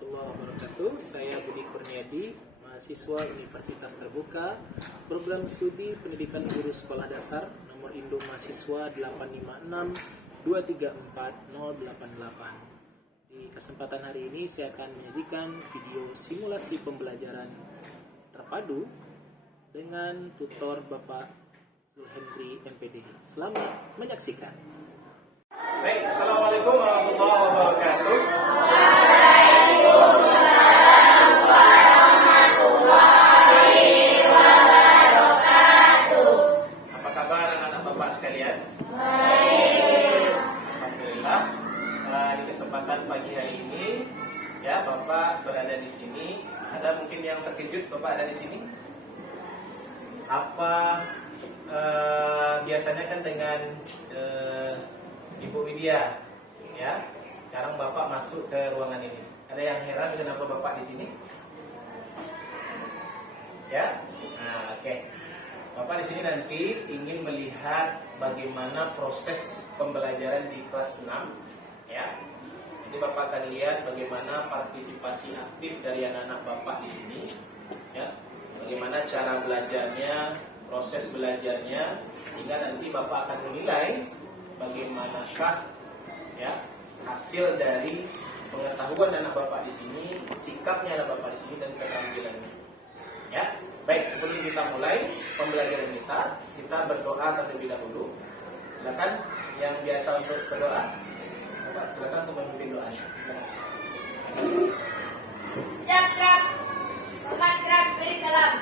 warahmatullahi wabarakatuh. Saya Budi Kurniadi, mahasiswa Universitas Terbuka, program studi pendidikan guru sekolah dasar, nomor induk mahasiswa 856-234-088. Di kesempatan hari ini saya akan menyajikan video simulasi pembelajaran terpadu dengan tutor Bapak Zulhendri MPD. Selamat menyaksikan. Baik, Assalamualaikum warahmatullahi wabarakatuh. Apa kabar anak-anak Bapak sekalian? Baik. Alhamdulillah. Di kesempatan pagi hari ini, ya Bapak berada di sini. Ada mungkin yang terkejut Bapak ada di sini? Apa biasanya kan dengan Ibu Widya, ya. Sekarang Bapak masuk ke ruangan ini. Ada yang heran kenapa Bapak di sini? Ya, nah, oke. Bapak di sini nanti ingin melihat bagaimana proses pembelajaran di kelas 6, ya. Jadi Bapak akan lihat bagaimana partisipasi aktif dari anak-anak Bapak di sini, ya. Bagaimana cara belajarnya, proses belajarnya, sehingga nanti Bapak akan menilai bagaimanakah, ya, hasil dari pengetahuan anak Bapak di sini, sikapnya anak Bapak di sini, dan keterampilannya. Ya, baik, sebelum kita mulai pembelajaran kita berdoa terlebih dahulu. Silakan yang biasa untuk berdoa, Bapak silakan untuk memimpin doanya. Syakrak, hormat gerak, beri salam.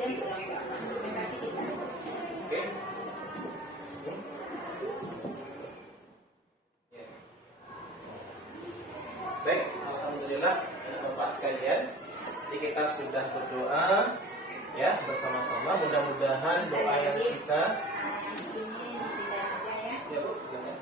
Oke. Ya. Baik, alhamdulillah Bapak sekalian. Jadi kita sudah berdoa ya bersama-sama. Mudah-mudahan doa yang kita ya Bu, silakan.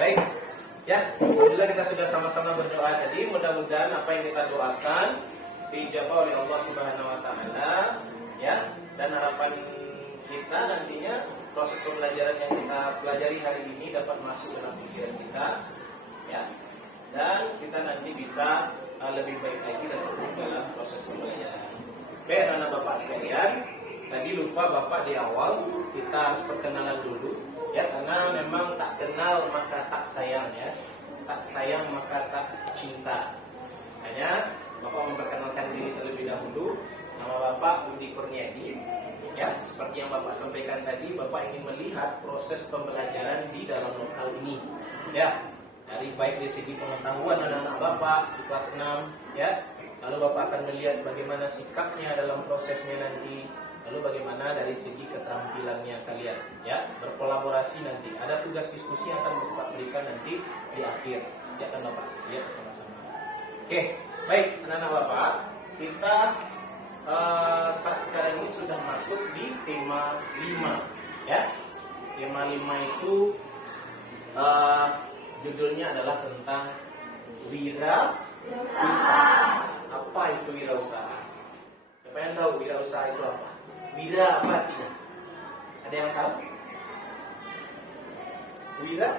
Baik, ya, alhamdulillah kita sudah sama-sama berdoa tadi. Mudah-mudahan apa yang kita doakan dijawab oleh Allah Subhanahu Wa Taala, ya. Dan harapan kita nantinya proses pembelajaran yang kita pelajari hari ini dapat masuk dalam pikiran kita, ya. Dan kita nanti bisa lebih baik lagi dalam proses pembelajaran. Baik, anak Bapak sekalian, tadi lupa Bapak di awal kita harus perkenalan dulu. Ya, karena memang tak kenal maka tak sayang ya. Tak sayang maka tak cinta. Hanya Bapak memperkenalkan diri terlebih dahulu. Nama Bapak Budi Kurniadi. Ya, seperti yang Bapak sampaikan tadi, Bapak ingin melihat proses pembelajaran di dalam lokal ini. Ya, dari baik dari segi pengetahuan anak-anak Bapak di kelas 6, ya. Lalu Bapak akan melihat bagaimana sikapnya dalam prosesnya nanti. Lalu bagaimana dari segi keterampilannya kalian, ya, berkolaborasi nanti. Ada tugas diskusi yang akan Bapak berikan nanti di akhir, ya kan Bapak? Lihat sama-sama. Oke, baik anak-anak Bapak, kita saat sekarang ini sudah masuk di tema 5, ya. Tema 5 itu judulnya adalah tentang wirausaha. Apa itu wirausaha? Siapa yang tahu wirausaha itu apa? Wira apa artinya? Ada yang tahu? Wira?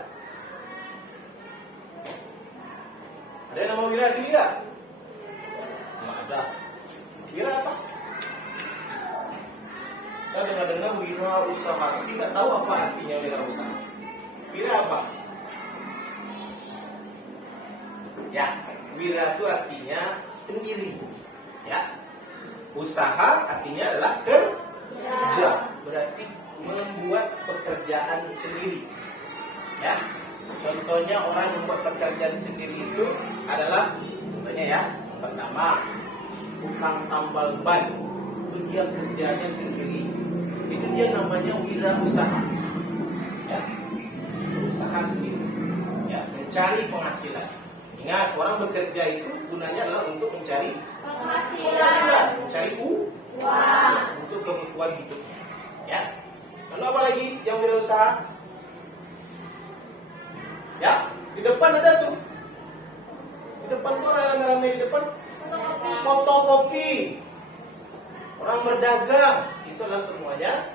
Ada yang nama Wira sini nggak? Nggak ada. Wira apa? Kita dengar-dengar wira usaha, tapi nggak tahu apa artinya wira usaha. Wira apa? Ya, wira itu artinya sendiri. Ya. Usaha artinya adalah kerja, berarti membuat pekerjaan sendiri. Ya, contohnya orang membuat pekerjaan sendiri itu adalah, contohnya ya, pertama tukang tambal ban, itu dia kerjanya sendiri, itu dia namanya wirausaha. Ya, usaha sendiri. Ya, mencari penghasilan. Ingat, orang bekerja itu gunanya adalah untuk mencari penghasilan, mencari uang untuk kebutuhan hidup. Ya. Lalu apa lagi yang wirausaha? Ya, di depan ada tuh. Di depan tuh orang ramai di depan. Fotokopi. Orang berdagang, itu adalah semuanya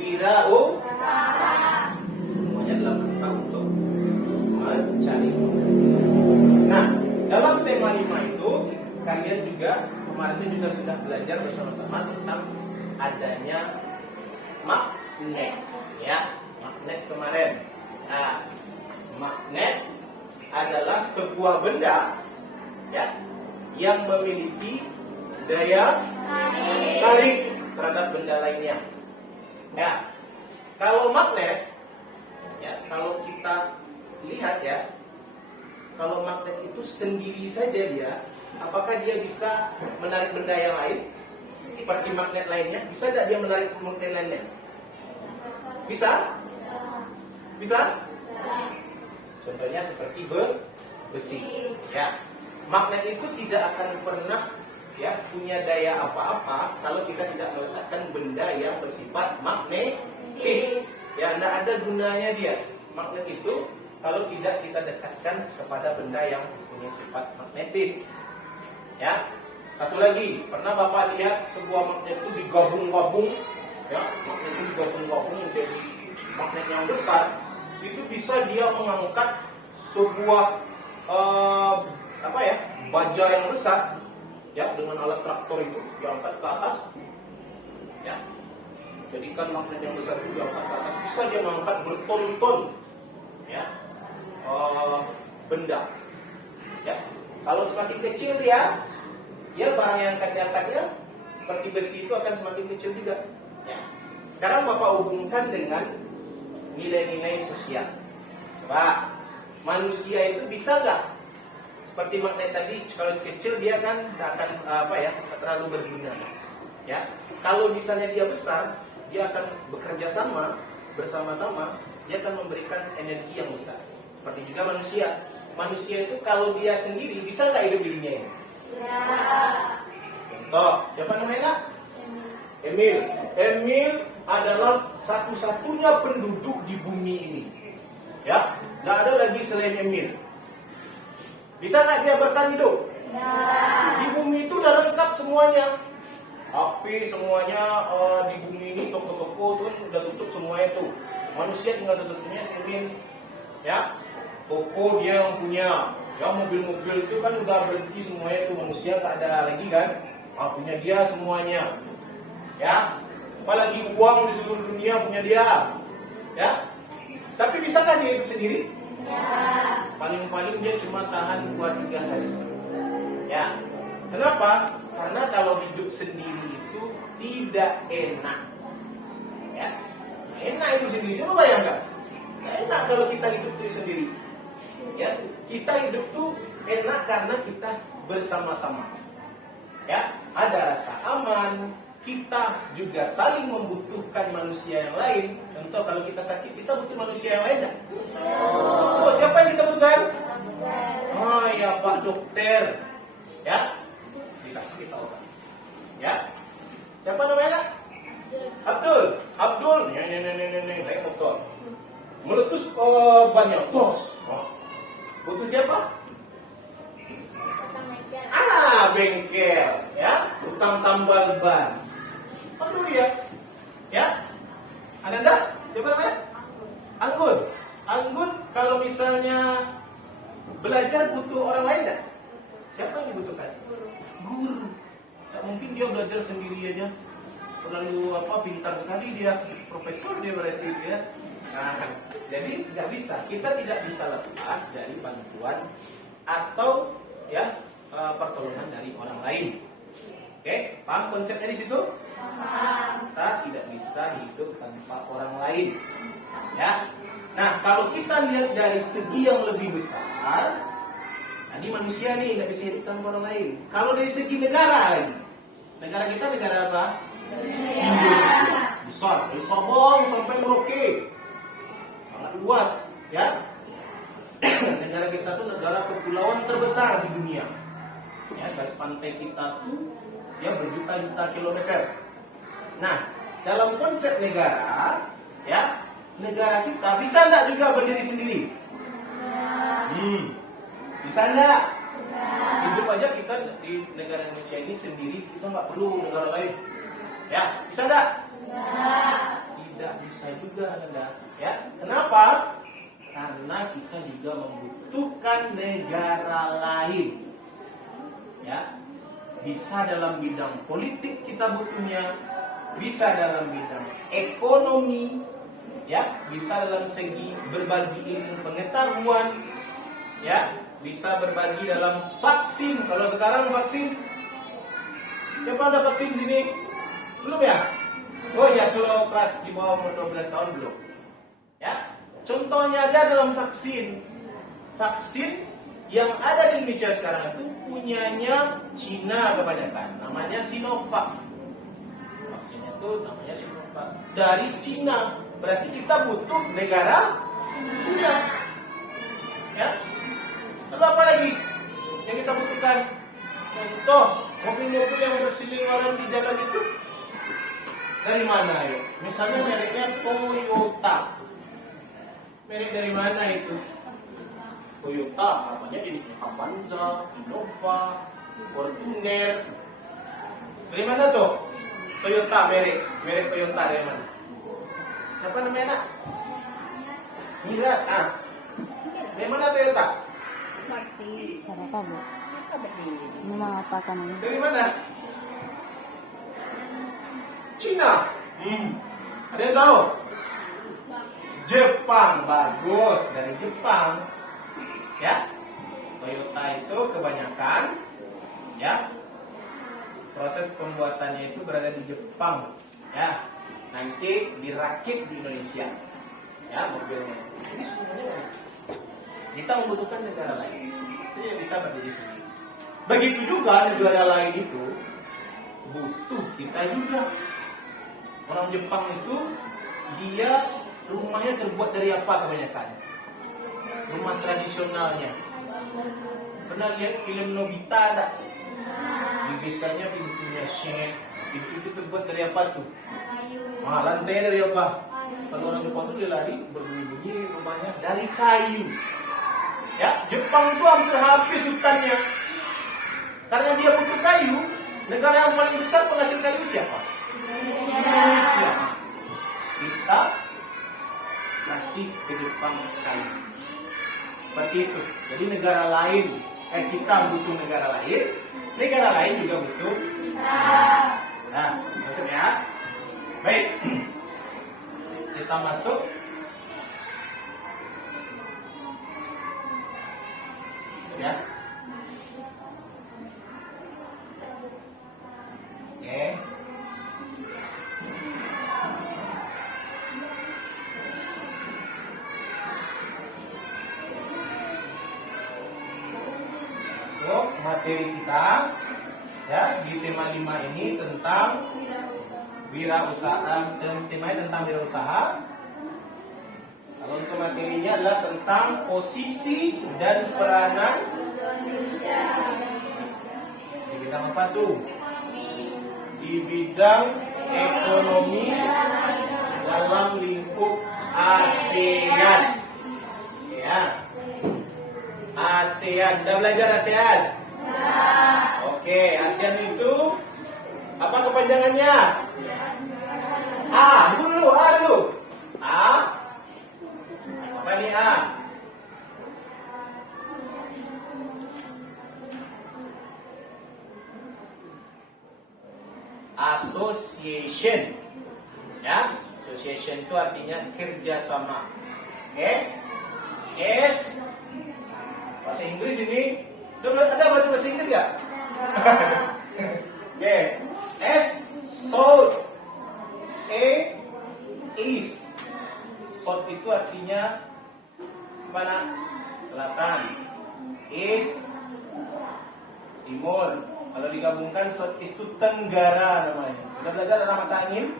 wirausaha. Semuanya dalam rangka untuk mencari penghasilan. Nah, dalam tema 5 itu kalian juga kemarin itu juga sudah belajar bersama-sama tentang adanya magnet, ya, magnet kemarin. Nah, magnet adalah sebuah benda, ya, yang memiliki daya tarik terhadap benda lainnya. Ya, kalau magnet, ya, kalau kita lihat ya, kalau magnet itu sendiri saja dia, apakah dia bisa menarik benda yang lain seperti magnet lainnya? Bisa tidak dia menarik magnet lainnya? Bisa? Bisa? Contohnya seperti besi. Ya, magnet itu tidak akan pernah ya punya daya apa-apa kalau kita tidak meletakkan benda yang bersifat magnetis. Ya, tidak ada gunanya dia. Magnet itu kalau tidak kita dekatkan kepada benda yang punya sifat magnetis. Ya, satu lagi, pernah Bapak lihat sebuah magnet itu digabung-gabung, ya, magnet itu digabung-gabung menjadi magnet yang besar, itu bisa dia mengangkat sebuah baja yang besar, ya, dengan alat traktor itu diangkat ke atas, ya, jadikan magnet yang besar itu diangkat ke atas, bisa dia mengangkat berton-ton, ya, benda, ya. Kalau semakin kecil dia ya barang yang akan diangkatnya seperti besi itu akan semakin kecil juga. Ya. Sekarang Bapak hubungkan dengan nilai-nilai sosial. Coba, manusia itu bisa nggak seperti magnet tadi, kalau kecil dia kan nggak akan terlalu berguna. Ya, kalau misalnya dia besar, dia akan bekerja sama bersama-sama, dia akan memberikan energi yang besar. Seperti juga manusia. Manusia itu kalau dia sendiri bisa nggak hidup di dunia ini? Ya. Contoh, siapa namanya? Emil. Emil adalah satu-satunya penduduk di bumi ini. Ya, nggak ada lagi selain Emil. Bisa nggak dia bertahan hidup? Ya. Di bumi itu udah lengkap semuanya. Api semuanya di bumi ini, toko-toko tuh udah tutup semuanya tuh. Manusia tinggal sesungguhnya Emil. Ya, toko dia yang punya. Ya, mobil-mobil itu kan udah berhenti semuanya tuh, manusia nggak ada lagi kan. Punya dia semuanya. Ya, apalagi uang di seluruh dunia punya dia. Ya, tapi bisa kan dia hidup sendiri? Ya. Paling-paling dia cuma tahan buat 3 hari. Ya, kenapa? Karena kalau hidup sendiri itu tidak enak. Ya, enak hidup sendiri. Coba bayangkan, nggak enak kalau kita hidup itu sendiri. Ya, kita hidup tuh enak karena kita bersama-sama. Ya, ada rasa aman. Kita juga saling membutuhkan manusia yang lain. Contoh kalau kita sakit, kita butuh manusia yang lain kan? Oh, siapa yang kita butuhkan? Ya Pak Dokter. Ya, dikasih kita obat. Ya, siapa namanya? Abdul. Abdul, naik motor. Meletus bannya, tos. Butuh siapa? Bengkel, ya, utang tambal ban. Perlu dia, ya. Ananda, siapa namanya? Anggun. Anggun, kalau misalnya belajar butuh orang lain nggak? Siapa yang dibutuhkan? Guru. Tak mungkin dia belajar sendiri aja. Terlalu pintar sekali dia, profesor dia berarti ya. Nah, jadi nggak bisa. Kita tidak bisa lepas dari bantuan atau ya pertolongan dari orang lain. Oke, paham konsepnya di situ? Paham. Kita tidak bisa hidup tanpa orang lain. Ya. Nah, kalau kita lihat dari segi yang lebih besar, tadi manusia nih nggak bisa hidup tanpa orang lain. Kalau dari segi negara lagi, negara kita negara apa? Indonesia. Besar, dari Sabang sampai Merauke, sangat luas, ya. Negara kita tuh negara kepulauan terbesar di dunia. Ya, garis pantai kita tuh ya berjuta-juta kilometer. Nah, dalam konsep negara, ya, negara kita bisa enggak juga berdiri sendiri? Bisa enggak? Hidup aja kita di negara Indonesia ini sendiri, kita nggak perlu negara lain. Ya, bisa enggak? Tidak bisa juga, Anda. Ya, kenapa? Karena kita juga membutuhkan negara lain. Ya, bisa dalam bidang politik kita butuhnya, bisa dalam bidang ekonomi, ya, bisa dalam segi berbagi ilmu pengetahuan, ya, bisa berbagi dalam vaksin. Kalau sekarang vaksin, siapa ada vaksin di sini? Belum ya? Oh ya, kalau kelas di bawah 12 tahun belum. Ya, contohnya ada dalam vaksin. Vaksin yang ada di Indonesia sekarang itu punyanya Cina kebanyakan, namanya Sinovac. Vaksinnya itu namanya Sinovac dari Cina. Berarti kita butuh negara Cina. Ya. Lalu apa lagi yang kita butuhkan? Contoh mobil-mobil yang berseliweran di jalan itu dari mana ya? Misalnya mereknya Toyota. Merek dari mana itu? Toyota, namanya jenisnya Avanza, Innova, Fortuner. Dari mana tuh? Toyota, merek Toyota dari mana? Siapa namanya nak? Mira, dari mana Toyota? Apa bu? Ini mengapakan ini? Dari mana? Cina. Ada yang tahu? Jepang, bagus, dari Jepang. Ya, Toyota itu kebanyakan ya proses pembuatannya itu berada di Jepang, ya. Nanti dirakit di Indonesia, ya mobilnya. Jadi semuanya kita membutuhkan negara lain, itu yang bisa berdiri sendiri. Begitu juga negara lain itu butuh kita juga. Orang Jepang itu dia rumahnya terbuat dari apa kebanyakan? Rumah tradisionalnya. Pernah lihat film Nobita tak? Biasanya pintunya pintu itu terbuat dari apa tuh? Lantainya dari apa? Kalau orang Jepang itu dia lari berbunyi-bunyi rumahnya dari kayu. Ya, Jepang itu hampir habis hutannya. Karena dia butuh kayu. Negara yang paling besar penghasil kayu siapa? Indonesia. Kita kasih ke Jepang kayu. Seperti itu. Jadi negara lain, kita butuh negara lain juga butuh. Nah, maksudnya, baik. Kita masuk. Ya. Oke. Masuk materi kita, ya, di tema 5 ini tentang wirausaha, dan temanya tentang wirausaha. Kalau untuk materinya adalah tentang posisi dan peranan di bidang apa tuh? Di bidang ekonomi dalam lingkup ASEAN. Ya. ASEAN. Udah belajar ASEAN? Oke, ASEAN itu apa kepanjangannya? Dulu. Apa ini A? Association. Ya, association itu artinya kerjasama. Oke? S. Bahasa Inggris ini. Ada bahasa Inggris nggak? Oke. S. South. E. East. South itu artinya mana? Selatan. East. Timur. Kalau digabungkan South East itu Tenggara namanya. Udah belajar ada mata angin?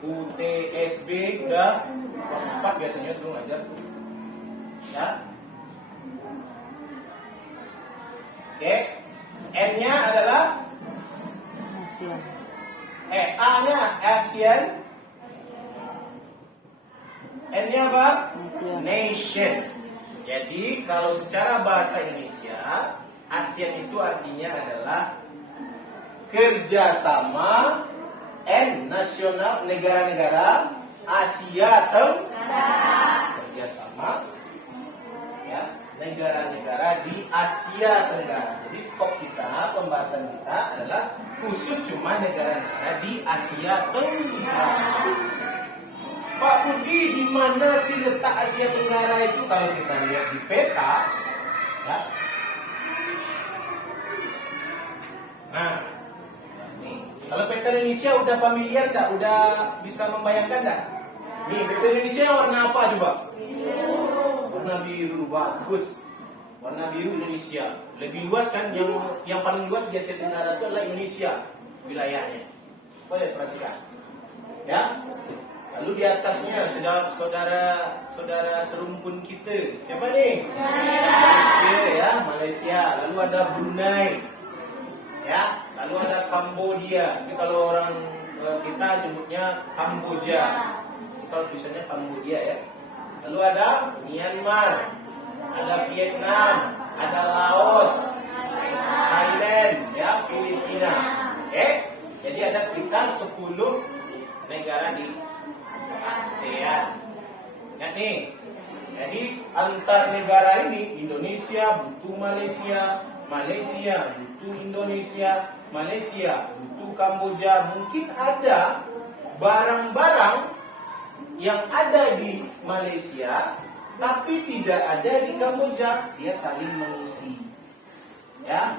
UTSB udah kelas 4 biasanya dulu ngajar. Ya. Oke. N-nya adalah ASEAN. A-nya ASEAN. N-nya apa? Nation. Jadi kalau secara bahasa Indonesia, ASEAN itu artinya adalah kerjasama nasional negara-negara Asia Tenggara. Kerjasama ya negara-negara di Asia Tenggara. Jadi skop kita, pembahasan kita adalah khusus cuma negara-negara di Asia Tenggara. Pak Budi, di mana sih letak Asia Tenggara itu? Kalau kita lihat di peta, ya. Nah, nih, kalau peta Indonesia udah familiar enggak? Udah bisa membayangkan enggak? Nih, peta Indonesia warna apa coba? Biru. Warna biru, bagus. Warna biru Indonesia. Lebih luas kan? Yang paling luas di Asia Tenggara itu adalah Indonesia wilayahnya. Boleh perhatikan. Ya. Lalu di atasnya saudara serumpun kita. Siapa nih? Malaysia ya, Malaysia. Lalu ada Brunei. Ya, lalu ada Kambodia. Ini kalau orang kita nyebutnya Kamboja. Kalau tulisannya Kambodia ya. Lalu ada Myanmar, ada Vietnam, ada Laos, Thailand, ya, Filipina. Oke. Jadi ada sekitar 10 negara di ASEAN. Ingat nih. Jadi antar negara ini Indonesia butuh Malaysia, Malaysia butuh Indonesia, Malaysia butuh Kamboja. Mungkin ada barang-barang yang ada di Malaysia tapi tidak ada di Kamboja. Dia saling mengisi. Ya.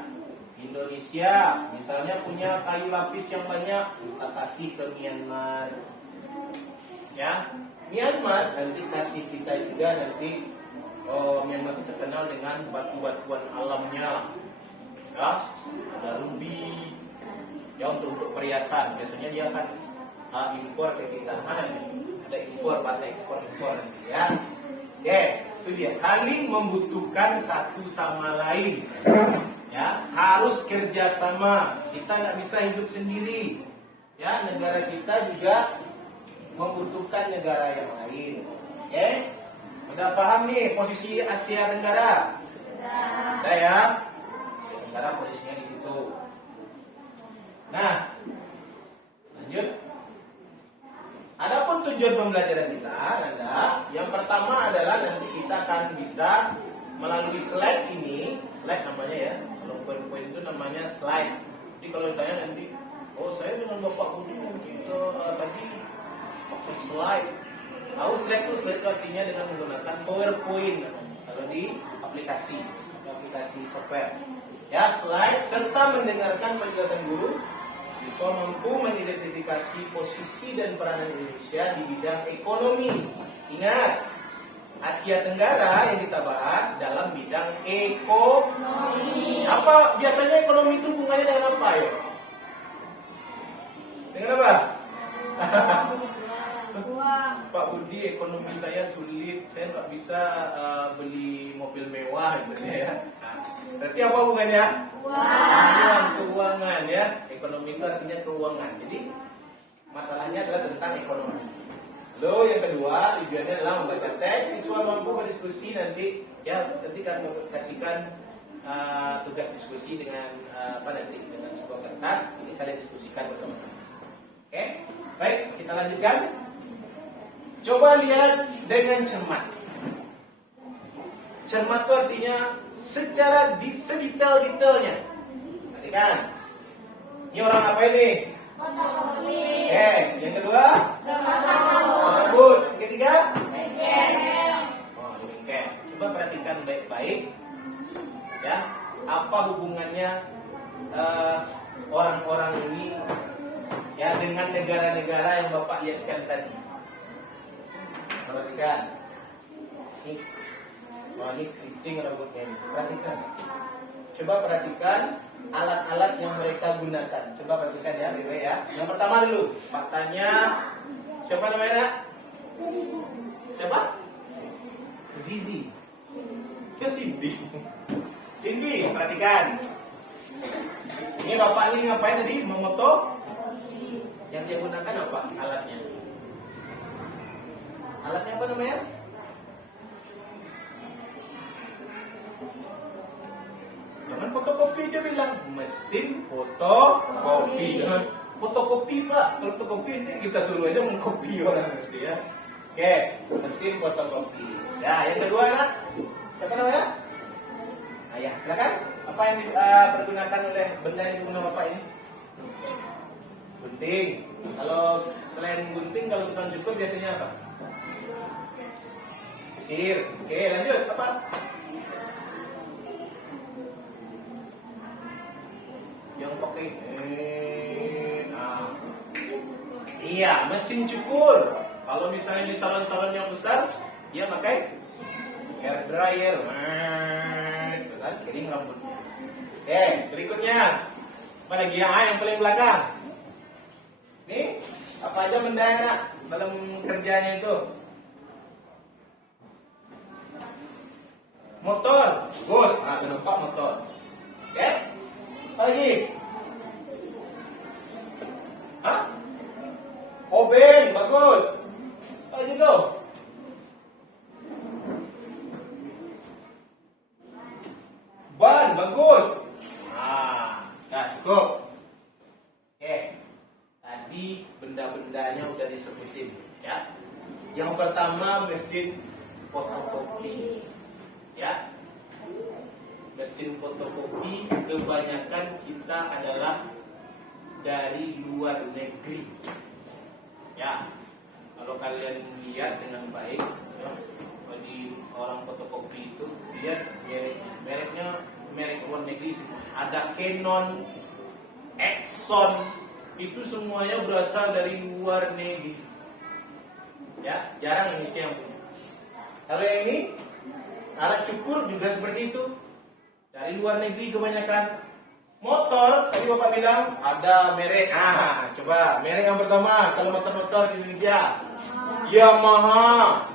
Indonesia misalnya punya kayu lapis yang banyak, kita kasih ke Myanmar. Ya, Myanmar nanti kasih kita juga nanti. Myanmar itu terkenal dengan batu-batuan alamnya. Ya, ada ruby. Ya, untuk perhiasan biasanya dia akan impor ke kita. Ada impor, bahasa ekspor impor nanti ya. Oke, itu dia. Saling membutuhkan satu sama lain. Ya, harus kerjasama. Kita nggak bisa hidup sendiri. Ya, negara kita juga membutuhkan negara yang lain. Oke, udah paham nih posisi Asia Tenggara? Udah ya. Asia Tenggara posisinya di situ. Nah, lanjut. Adapun tujuan pembelajaran kita adalah yang pertama adalah nanti kita akan bisa melalui slide ini, slide namanya ya. Kalau poin-poin itu namanya slide. Jadi kalau ditanya nanti, saya dengan Bapak Budi nanti tadi pakai slide. Tahu slide itu artinya dengan menggunakan PowerPoint kalau di aplikasi software. Ya, slide serta mendengarkan penjelasan guru. Siswa mampu mengidentifikasi posisi dan peranan Indonesia di bidang ekonomi. Ingat, Asia Tenggara yang kita bahas dalam bidang ekonomi. Apa biasanya ekonomi itu hubungannya dengan apa ya? Dengan apa? Pak Budi, ekonomi saya sulit, saya nggak bisa beli mobil mewah gitu ya. Berarti apa hubungannya? Keuangan ya. Ekonomi itu artinya keuangan. Jadi masalahnya adalah tentang ekonomi. Lalu yang kedua tujuannya adalah membaca teks. Siswa mampu berdiskusi nanti kan kasihkan tugas diskusi dengan dengan sebuah kertas. Ini kalian diskusikan bersama-sama. Oke, baik kita lanjutkan. Coba lihat dengan cermat. Cermat itu artinya secara sedetail-detailnya. Perhatikan. Ini orang apa ini? Fotokopi. Oke, yang kedua? Tersebut. Yang ketiga? Demikian. Coba perhatikan baik-baik. Ya, apa hubungannya orang-orang ini ya dengan negara-negara yang Bapak lihatkan tadi? Perhatikan. Ini keriting rambutnya ini. Perhatikan. Coba perhatikan alat-alat yang mereka gunakan. Coba perhatikan ya, Bebe ya. Yang pertama dulu, faktanya siapa namanya? Siapa? Zizi. Ya Cindy. Cindy, perhatikan. Ini Bapak ini ngapain tadi? Memoto? Yang dia gunakan apa alatnya? Alatnya apa namanya? Jangan fotokopi aja bilang, mesin fotokopi. Jangan fotokopi Pak. Kalau fotokopi ini kita suruh aja mengkopi orang nanti ya. Oke, mesin fotokopi. Ya, yang kedua nak, siapa namanya? Ayah, silakan. Apa yang dipergunakan oleh benda yang digunakan Bapak ini? Gunting. Kalau selain gunting, kalau tukang cukur biasanya apa? Sisir. Oke, lanjut. Apa? Yang pakai iya, mesin cukur. Kalau misalnya di salon-salon yang besar, dia pakai hair dryer. Kan kering rambutnya. Oke, berikutnya. Apa lagi yang paling belakang? Nih, apa aja benda nak dalam kerjanya itu? Motor, bos. Kenapa motor? Oke. Apa lagi? Obeng, bagus. Apa lagi tuh? Ban, bagus. Cukup. Oke. Tadi benda-bendanya udah disebutin, ya. Yang pertama mesin fotokopi, ya. Mesin fotokopi kebanyakan kita adalah dari luar negeri. Ya, kalau kalian lihat dengan baik, ya, di orang fotokopi itu lihat mereknya merek luar negeri semua. Ada Canon, Exxon, itu semuanya berasal dari luar negeri. Ya, jarang Indonesia yang punya. Kalau yang ini alat cukur juga seperti itu, dari luar negeri kebanyakan. Motor, tadi Bapak bilang ada merek. Coba merek yang pertama kalau motor-motor di Indonesia. Yamaha,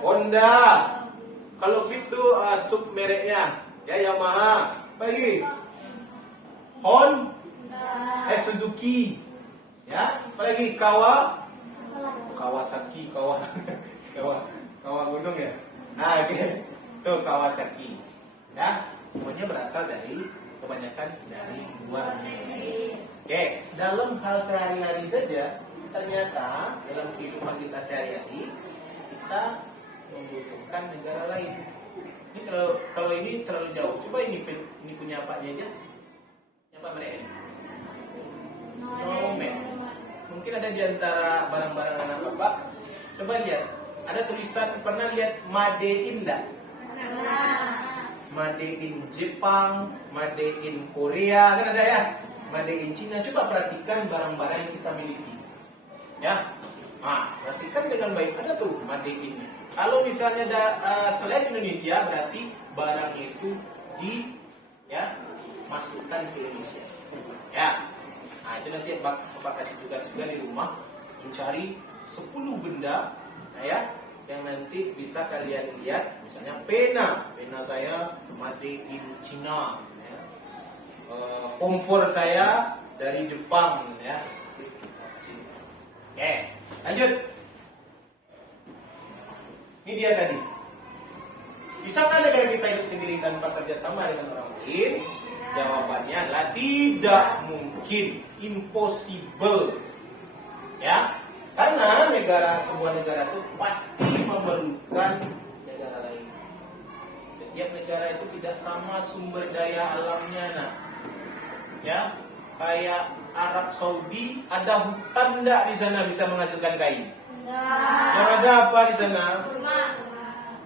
Honda. Kalau itu sub mereknya, ya Yamaha. Apa lagi? Suzuki. Ya, apa lagi? Kawasaki, Kawa gunung ya. Oke. Tuh Kawasaki. Ya, semuanya berasal dari kebanyakan dari luar negeri. Oke, dalam hal sehari-hari saja, ternyata dalam kehidupan kita sehari-hari kita membutuhkan negara lain. Ini kalau ini terlalu jauh. Coba ini punya Pak aja. Siapa mereka? Snowman. Mungkin ada di antara barang-barang anak Bapak. Coba lihat, ada tulisan, pernah lihat Made in enggak? Made in Jepang, Made in Korea, kan ada ya? Made in China. Coba perhatikan barang-barang yang kita miliki. Ya, perhatikan dengan baik, ada tuh Made in. Kalau misalnya ada selain Indonesia, berarti barang itu masukkan ke Indonesia. Ya, itu nanti Bapak kasih tugas juga di rumah mencari 10 benda, ya, yang nanti bisa kalian lihat. Misalnya pena saya Made in China, ya. Kompor saya dari Jepang, ya. Oke, lanjut. Ini dia tadi. Bisakah negara kita hidup sendiri tanpa kerjasama dengan orang lain? Jawabannya adalah tidak mungkin, impossible. Ya, karena sebuah negara itu pasti memerlukan negara lain. Setiap negara itu tidak sama sumber daya alamnya, ya, kayak Arab Saudi, ada hutan enggak di sana bisa menghasilkan kain? Yang ada apa di sana?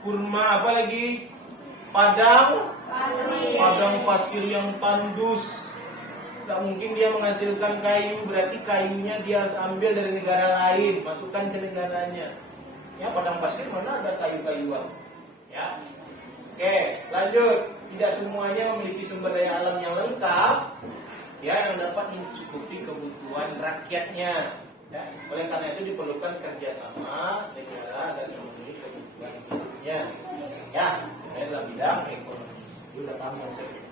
Kurma, apa lagi? Padang pasir yang tandus. Tidak mungkin dia menghasilkan kayu, berarti kayunya dia harus ambil dari negara lain, masukkan ke negaranya. Ya, padang pasir mana ada kayu-kayuan? Ya. Oke, lanjut. Tidak semuanya memiliki sumber daya alam yang lengkap, ya, yang dapat mencukupi kebutuhan rakyatnya. Ya, oleh karena itu diperlukan kerjasama negara dan memenuhi kebutuhan hidupnya. Ya, saya dalam bidang ekonomi. Sudah paham konsepnya.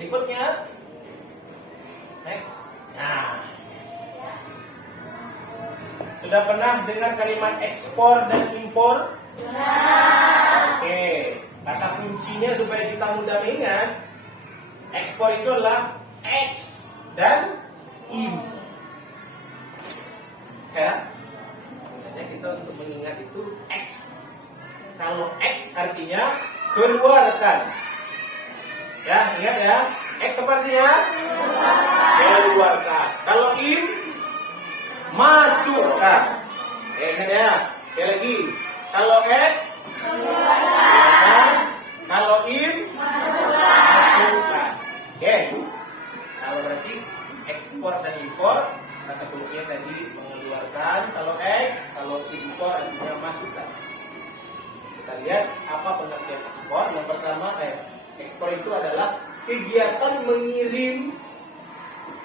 Berikutnya, next. Nah, sudah pernah dengar kalimat ekspor dan impor? Oke, kata kuncinya supaya kita mudah ingat, ekspor itu adalah X dan im. Ya, makanya kita untuk mengingat itu X. Kalau X artinya keluarkan. Ya, ingat ya. X apa artinya? Keluarkan. Kalau im, masukkan. Ingat ya. Sekali lagi. Kalau X, keluarkan. Kalau im, masukkan. Oke. Kalau berarti ekspor dan impor, kata kuncinya tadi mengeluarkan. Kalau X, kalau impor artinya masukkan. Kita lihat apa pengertian ekspor. Yang pertama, ekspor itu adalah kegiatan mengirim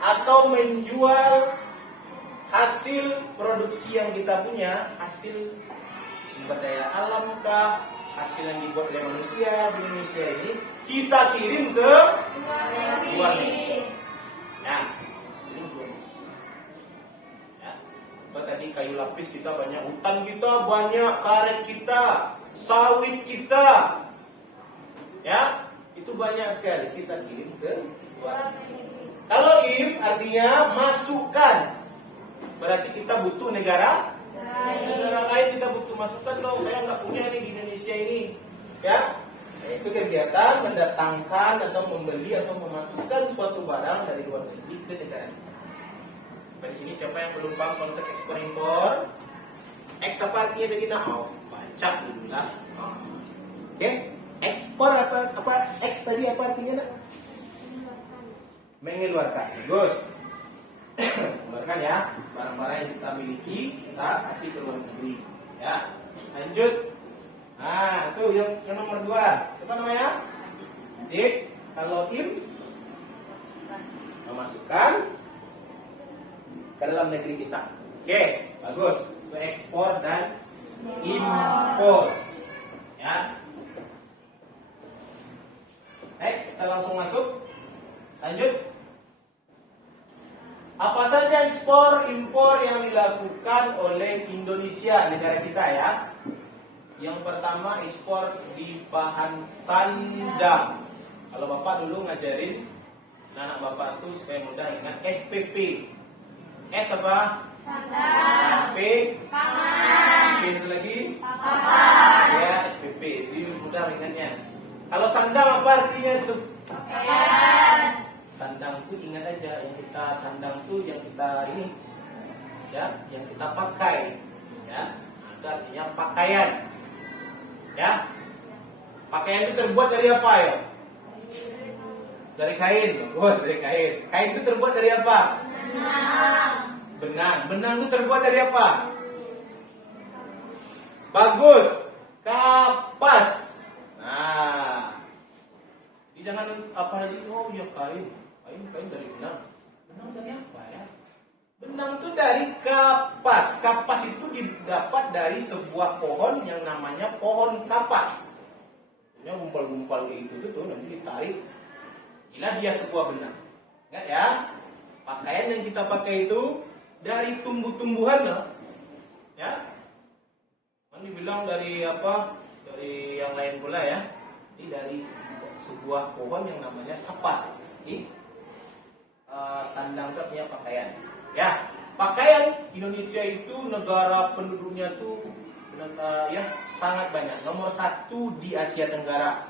atau menjual hasil produksi yang kita punya, hasil sumber daya alam kah, hasil yang dibuat oleh manusia di Indonesia ini, kita kirim ke luar negeri. Nah, ini dua. Ya. Tadi kayu lapis kita banyak, hutan kita banyak, karet kita, sawit kita, ya, itu banyak sekali, kita kirim ke luar negeri. Kalau im artinya masukkan, berarti kita butuh negara lain, kita butuh masukan dong. Saya nggak punya nih di Indonesia ini, ya. Nah, itu kegiatan mendatangkan atau membeli atau memasukkan suatu barang dari luar negeri ke negara kita. Di sini siapa yang belum paham konsep ekspor impor? X apa artinya begini? Baca dulu lah. Oke, Ekspor apa X tadi apa artinya nak? Mengeluarkan. Bagus. Keluarkan ya, barang-barang yang kita miliki kita kasih ke luar negeri. Ya, lanjut. Nah, itu yang nomor 2. Apa namanya? Dik. Kalau memasukkan ke dalam negeri kita. Oke, bagus. Itu ekspor dan impor. Ya. Next, kita langsung masuk. Lanjut. Apa saja ekspor impor yang dilakukan oleh Indonesia, negara kita ya? Yang pertama ekspor di bahan sandang. Kalau Bapak dulu ngajarin anak Bapak tuh supaya mudah ingat SPP. S apa? Sandang. P? Pangan. P itu lagi? Papan. Ya, SPP. Jadi mudah ingatnya. Kalau sandang apa artinya itu? Pakaian. Sandang itu ingat aja, yang kita sandang itu yang kita ini ya, yang kita pakai ya, itu artinya pakaian ya. Pakaian itu terbuat dari apa ya? Dari kain. Bagus, dari kain. Kain itu terbuat dari apa? Benang. Benang. Benang itu terbuat dari apa? Bagus, kapas. Nah, jadi jangan apa lagi, oh ya kain dari benang. Benang dari apa ya? Benang itu dari kapas. Kapas itu didapat dari sebuah pohon yang namanya pohon kapas. Punya gumpal-gumpal kayak gitu tuh nanti ditarik. Inilah dia sebuah benang. Ingat ya? Pakaian yang kita pakai itu dari tumbuh-tumbuhan ya. Kan dibilang dari apa? Dari yang lain pula ya. Ini dari sebuah pohon yang namanya kapas. Ini sandang punya pakaian. Ya, pakaian Indonesia itu negara penduduknya tuh ya sangat banyak. Nomor 1 di Asia Tenggara.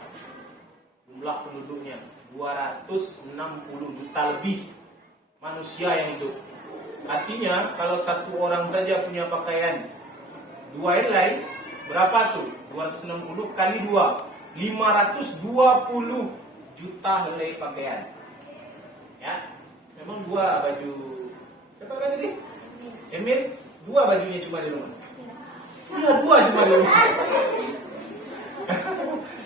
Jumlah penduduknya 260 juta lebih manusia yang hidup. Artinya kalau satu orang saja punya pakaian, 2 helai berapa tuh? 260 kali 2, 520 juta helai pakaian. Ya. Memang 2 baju. Siapa kata tadi? Emil, 2 bajunya cuma di rumah. Iya, 2 cuma di rumah.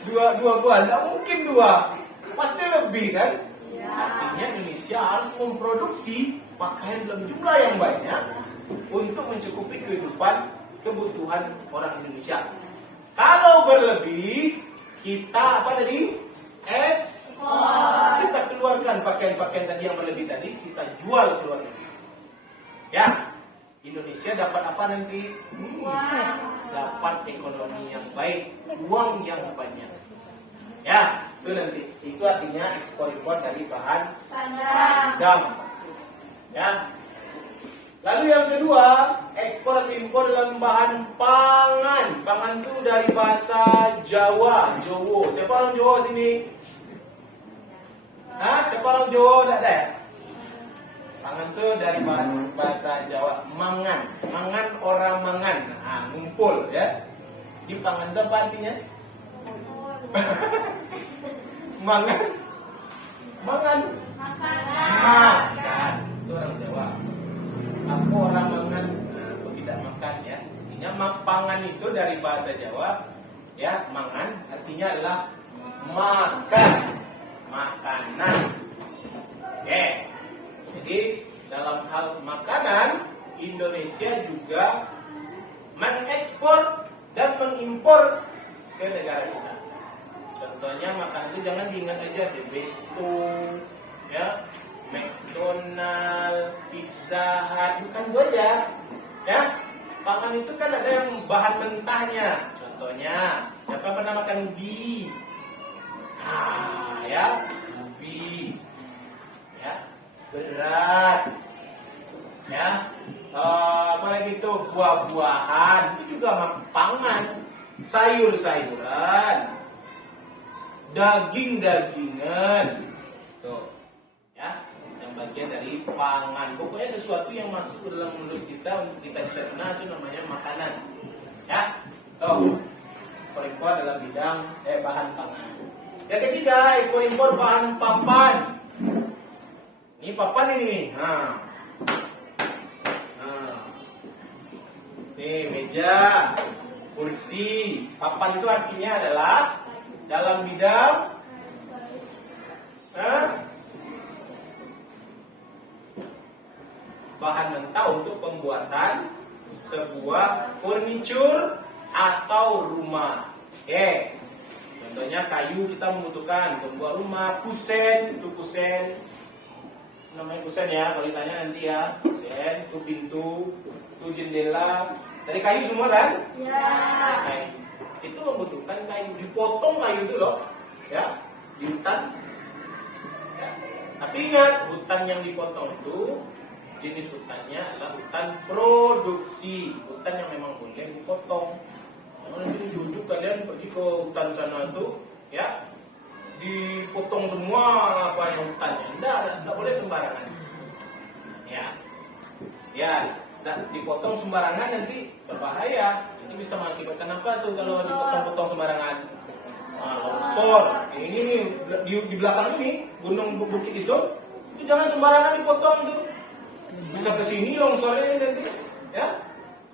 2 buah, enggak mungkin 2. Pasti lebih kan? Artinya Indonesia harus memproduksi pakaian dalam jumlah yang banyak untuk mencukupi kebutuhan orang Indonesia. Kalau berlebih, kita apa tadi? Ekspor. Kita keluarkan pakaian-pakaian tadi yang berlebih tadi, kita jual keluar negeri. Ya, Indonesia dapat apa nanti? Dapat ekonomi yang baik, uang yang banyak. Ya, itu nanti. Itu artinya ekspor impor dari bahan sandang. Ya. Lalu yang kedua, ekspor impor dalam bahan pangan. Pangan itu dari bahasa Jawa, Jowo. Siapa orang Jawa sini? Siapa orang Jawa? Tak ada ya? Pangan itu dari bahasa Jawa, mangan. Mangan orang mangan. Ngumpul ya. Di pangan itu apa artinya? Mangan. Makan. Itu orang Jawa. Aku orang mangan, aku tidak makan ya. Artinya pangan itu dari bahasa Jawa ya, mangan artinya adalah makan, makanan. Oke. Jadi dalam hal makanan Indonesia juga mengekspor dan mengimpor ke negara kita. Contohnya makanan itu jangan diingat aja di Besto ya, McDonald, Pizza Hut, bukan itu aja ya. Pangan itu kan ada yang bahan mentahnya. Contohnya, siapa pernah makan ubi? Ya, ubi ya, beras ya, apa lagi itu, buah-buahan itu juga pangan, sayur-sayuran, daging-dagingan tuh ya, yang bagian dari pangan. Pokoknya sesuatu yang masuk ke dalam mulut kita untuk kita cerna itu namanya makanan ya. Tuh, ekspor impor dalam bidang bahan pangan. Yang ketiga, ekspor impor bahan papan. Ini papan ini. Nih meja, kursi. Papan itu artinya adalah dalam bidang bahan mentah untuk pembuatan sebuah furniture atau rumah. Oke. Contohnya kayu kita membutuhkan membuat rumah, kusen, itu kusen. Namanya kusen ya, kalau ditanya nanti ya. Kusen, itu pintu, itu jendela. Dari kayu semua kan? Ya. Nah, itu membutuhkan kayu, dipotong kayu itu loh. Ya, di hutan. Ya. Tapi ingat, hutan yang dipotong itu jenis hutannya adalah hutan produksi, hutan yang memang boleh dipotong. Nanti diujuk kalian pergi ke hutan sana tuh, ya, dipotong semua apa yang hutannya, tidak boleh sembarangan. Ya, dipotong sembarangan nanti berbahaya. Ini bisa mengakibatkan apa tuh kalau dipotong-potong sembarangan? Longsor. Ini di belakang ini gunung bukit itu jangan sembarangan dipotong tuh. Bisa ke sini longsornya ini nanti, ya.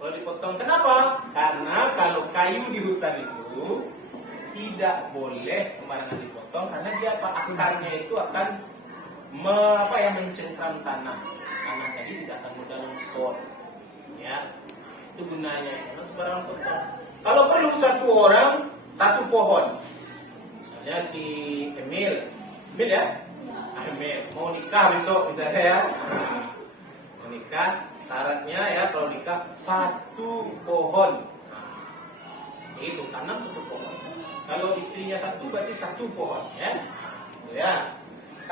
Kalau dipotong, kenapa? Karena kalau kayu di hutan itu tidak boleh sembarangan dipotong karena dia akarnya itu akan mencengkram tanah. Tanah tadi tidak akan mudah longsor. Ya. Itu gunanya, jangan sembarangan potong. Kalau perlu satu orang, satu pohon. Misalnya si Emil ya? Emil mau nikah besok misalnya ya. Nikah, syaratnya ya kalau nikah satu pohon. Itu tanam satu pohon. Kalau istrinya satu berarti satu pohon ya. Ya.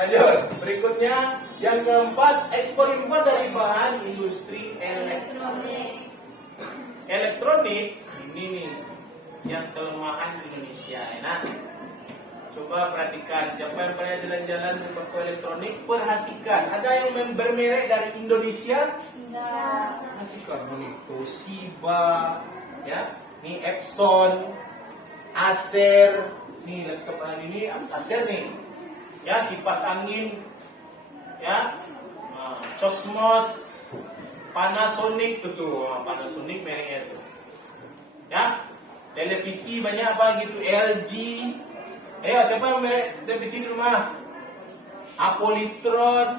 Lanjut, berikutnya yang keempat, ekspor impor dari bahan industri elektronik. Elektronik ini nih yang kelemahan Indonesia. Nah, coba perhatikan, siapa yang pernah jalan-jalan ke toko elektronik, perhatikan, ada yang bermerek dari Indonesia? Enggak. Perhatikan, nih Toshiba, ya, nih Epson, Acer, nih laptop ini Acer nih, ya, kipas angin, ya, Cosmos, Panasonic tuh, Panasonic mereknya tuh, ya, televisi banyak apa gitu, LG. Ayo, siapa yang merek televisi di rumah? Apolitron.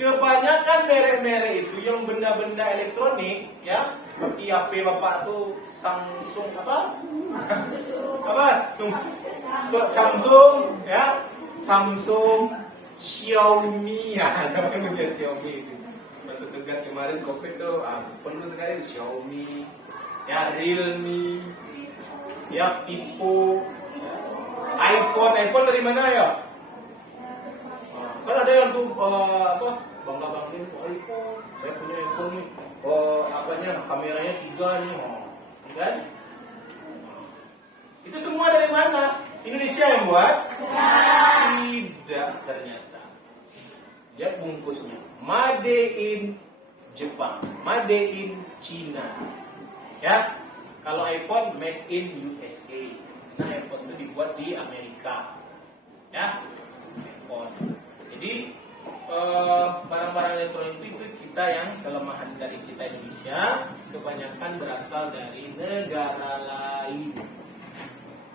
Kebanyakan merek-merek itu yang benda-benda elektronik, ya. Seperti HP bapak tuh Samsung apa? Samsung, ya. Samsung, Xiaomi, ya. Siapa yang punya Xiaomi itu? Waktu tugas kemarin COVID tuh, penuh sekali Xiaomi, ya, Realme, ya, Vivo. iPhone dari mana ya? Kan ada yang tuh bangga-banggain iPhone. Saya punya iPhone nih. Kameranya 3 nih. Kan? Itu semua dari mana? Indonesia yang buat? Tidak ternyata. Lihat bungkusnya. Made in Jepang, Made in China. Ya. Kalau iPhone made in USA. Nah, iPhone itu dibuat di Amerika, ya, iPhone. Jadi barang-barang elektronik itu kita yang kelemahan dari kita Indonesia kebanyakan berasal dari negara lain.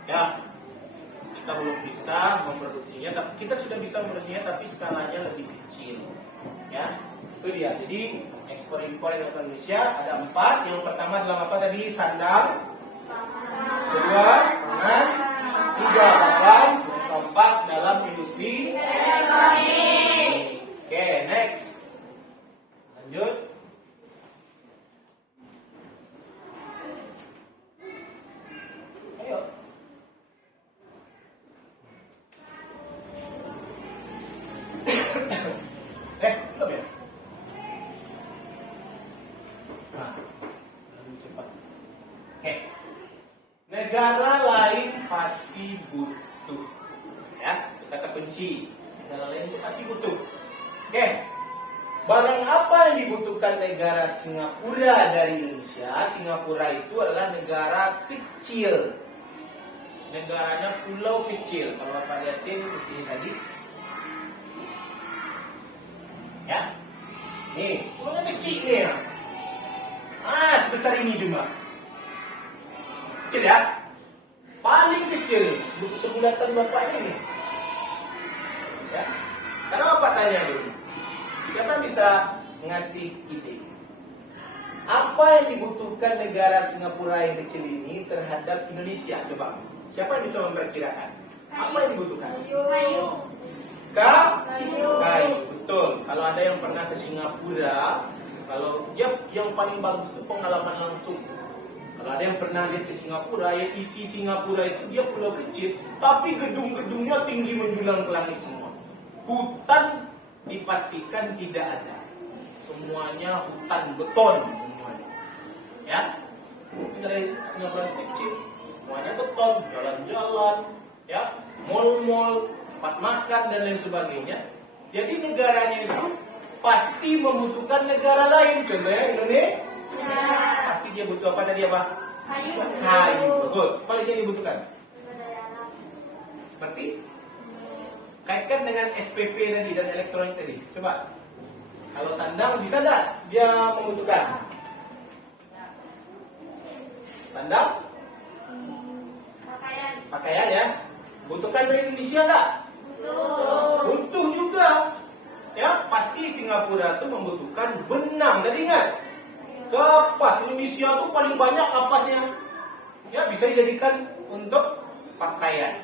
Ya, kita belum bisa memproduksinya, tapi kita sudah bisa memproduksinya, tapi skalanya lebih kecil. Ya, itu dia. Jadi ekspor impor Indonesia ada 4. Yang pertama adalah apa tadi? Sandang. Kedua, pangan. 3, papan. Yang keempat dalam industri elektronik. Oke, next. Lanjut. Ayo. Belum ya? Nah, lebih cepat. Oke. Negara lain pasti butuh, ya, kata kunci. Negara lain itu pasti butuh. Oke, barang apa yang dibutuhkan negara Singapura dari Indonesia? Singapura itu adalah negara kecil, negaranya pulau kecil. Kalau Bapak lihatin di sini tadi, ya, nih pulaunya kecil nih ya. Sebesar ini cuma, kecil ya, paling kecil sebulatan Bapak ini. Ya, karena Bapak tanya dulu, siapa yang bisa ngasih ide? Apa yang dibutuhkan negara Singapura yang kecil ini terhadap Indonesia? Coba, siapa yang bisa memperkirakan? Apa yang dibutuhkan? Kayu. Kayu, betul. Kalau ada yang pernah ke Singapura, kalau yang paling bagus itu pengalaman langsung. Kalau ada yang pernah lihat ke Singapura, ya isi Singapura itu dia pulau kecil, tapi gedung-gedungnya tinggi menjulang ke langit semua. Hutan dipastikan tidak ada. Semuanya hutan beton semuanya. Ya. Mungkin dari Singapura kecil, semuanya beton, jalan-jalan, ya, mall-mall, tempat makan dan lain sebagainya. Jadi negaranya itu pasti membutuhkan negara lain. Contohnya Indonesia. Pasti dia butuh apa tadi apa? Kayu. Bagus. Apa lagi yang dibutuhkan? Seperti kaitkan dengan SPP tadi dan elektronik tadi. Coba. Kalau sandang bisa enggak dia membutuhkan? Sandang? Pakaian ya. Butuhkan dari Indonesia enggak? Butuh juga. Ya, pasti Singapura itu membutuhkan benang. Tadi ingat? Kapas. Indonesia itu paling banyak kapasnya. Ya, bisa dijadikan untuk pakaian.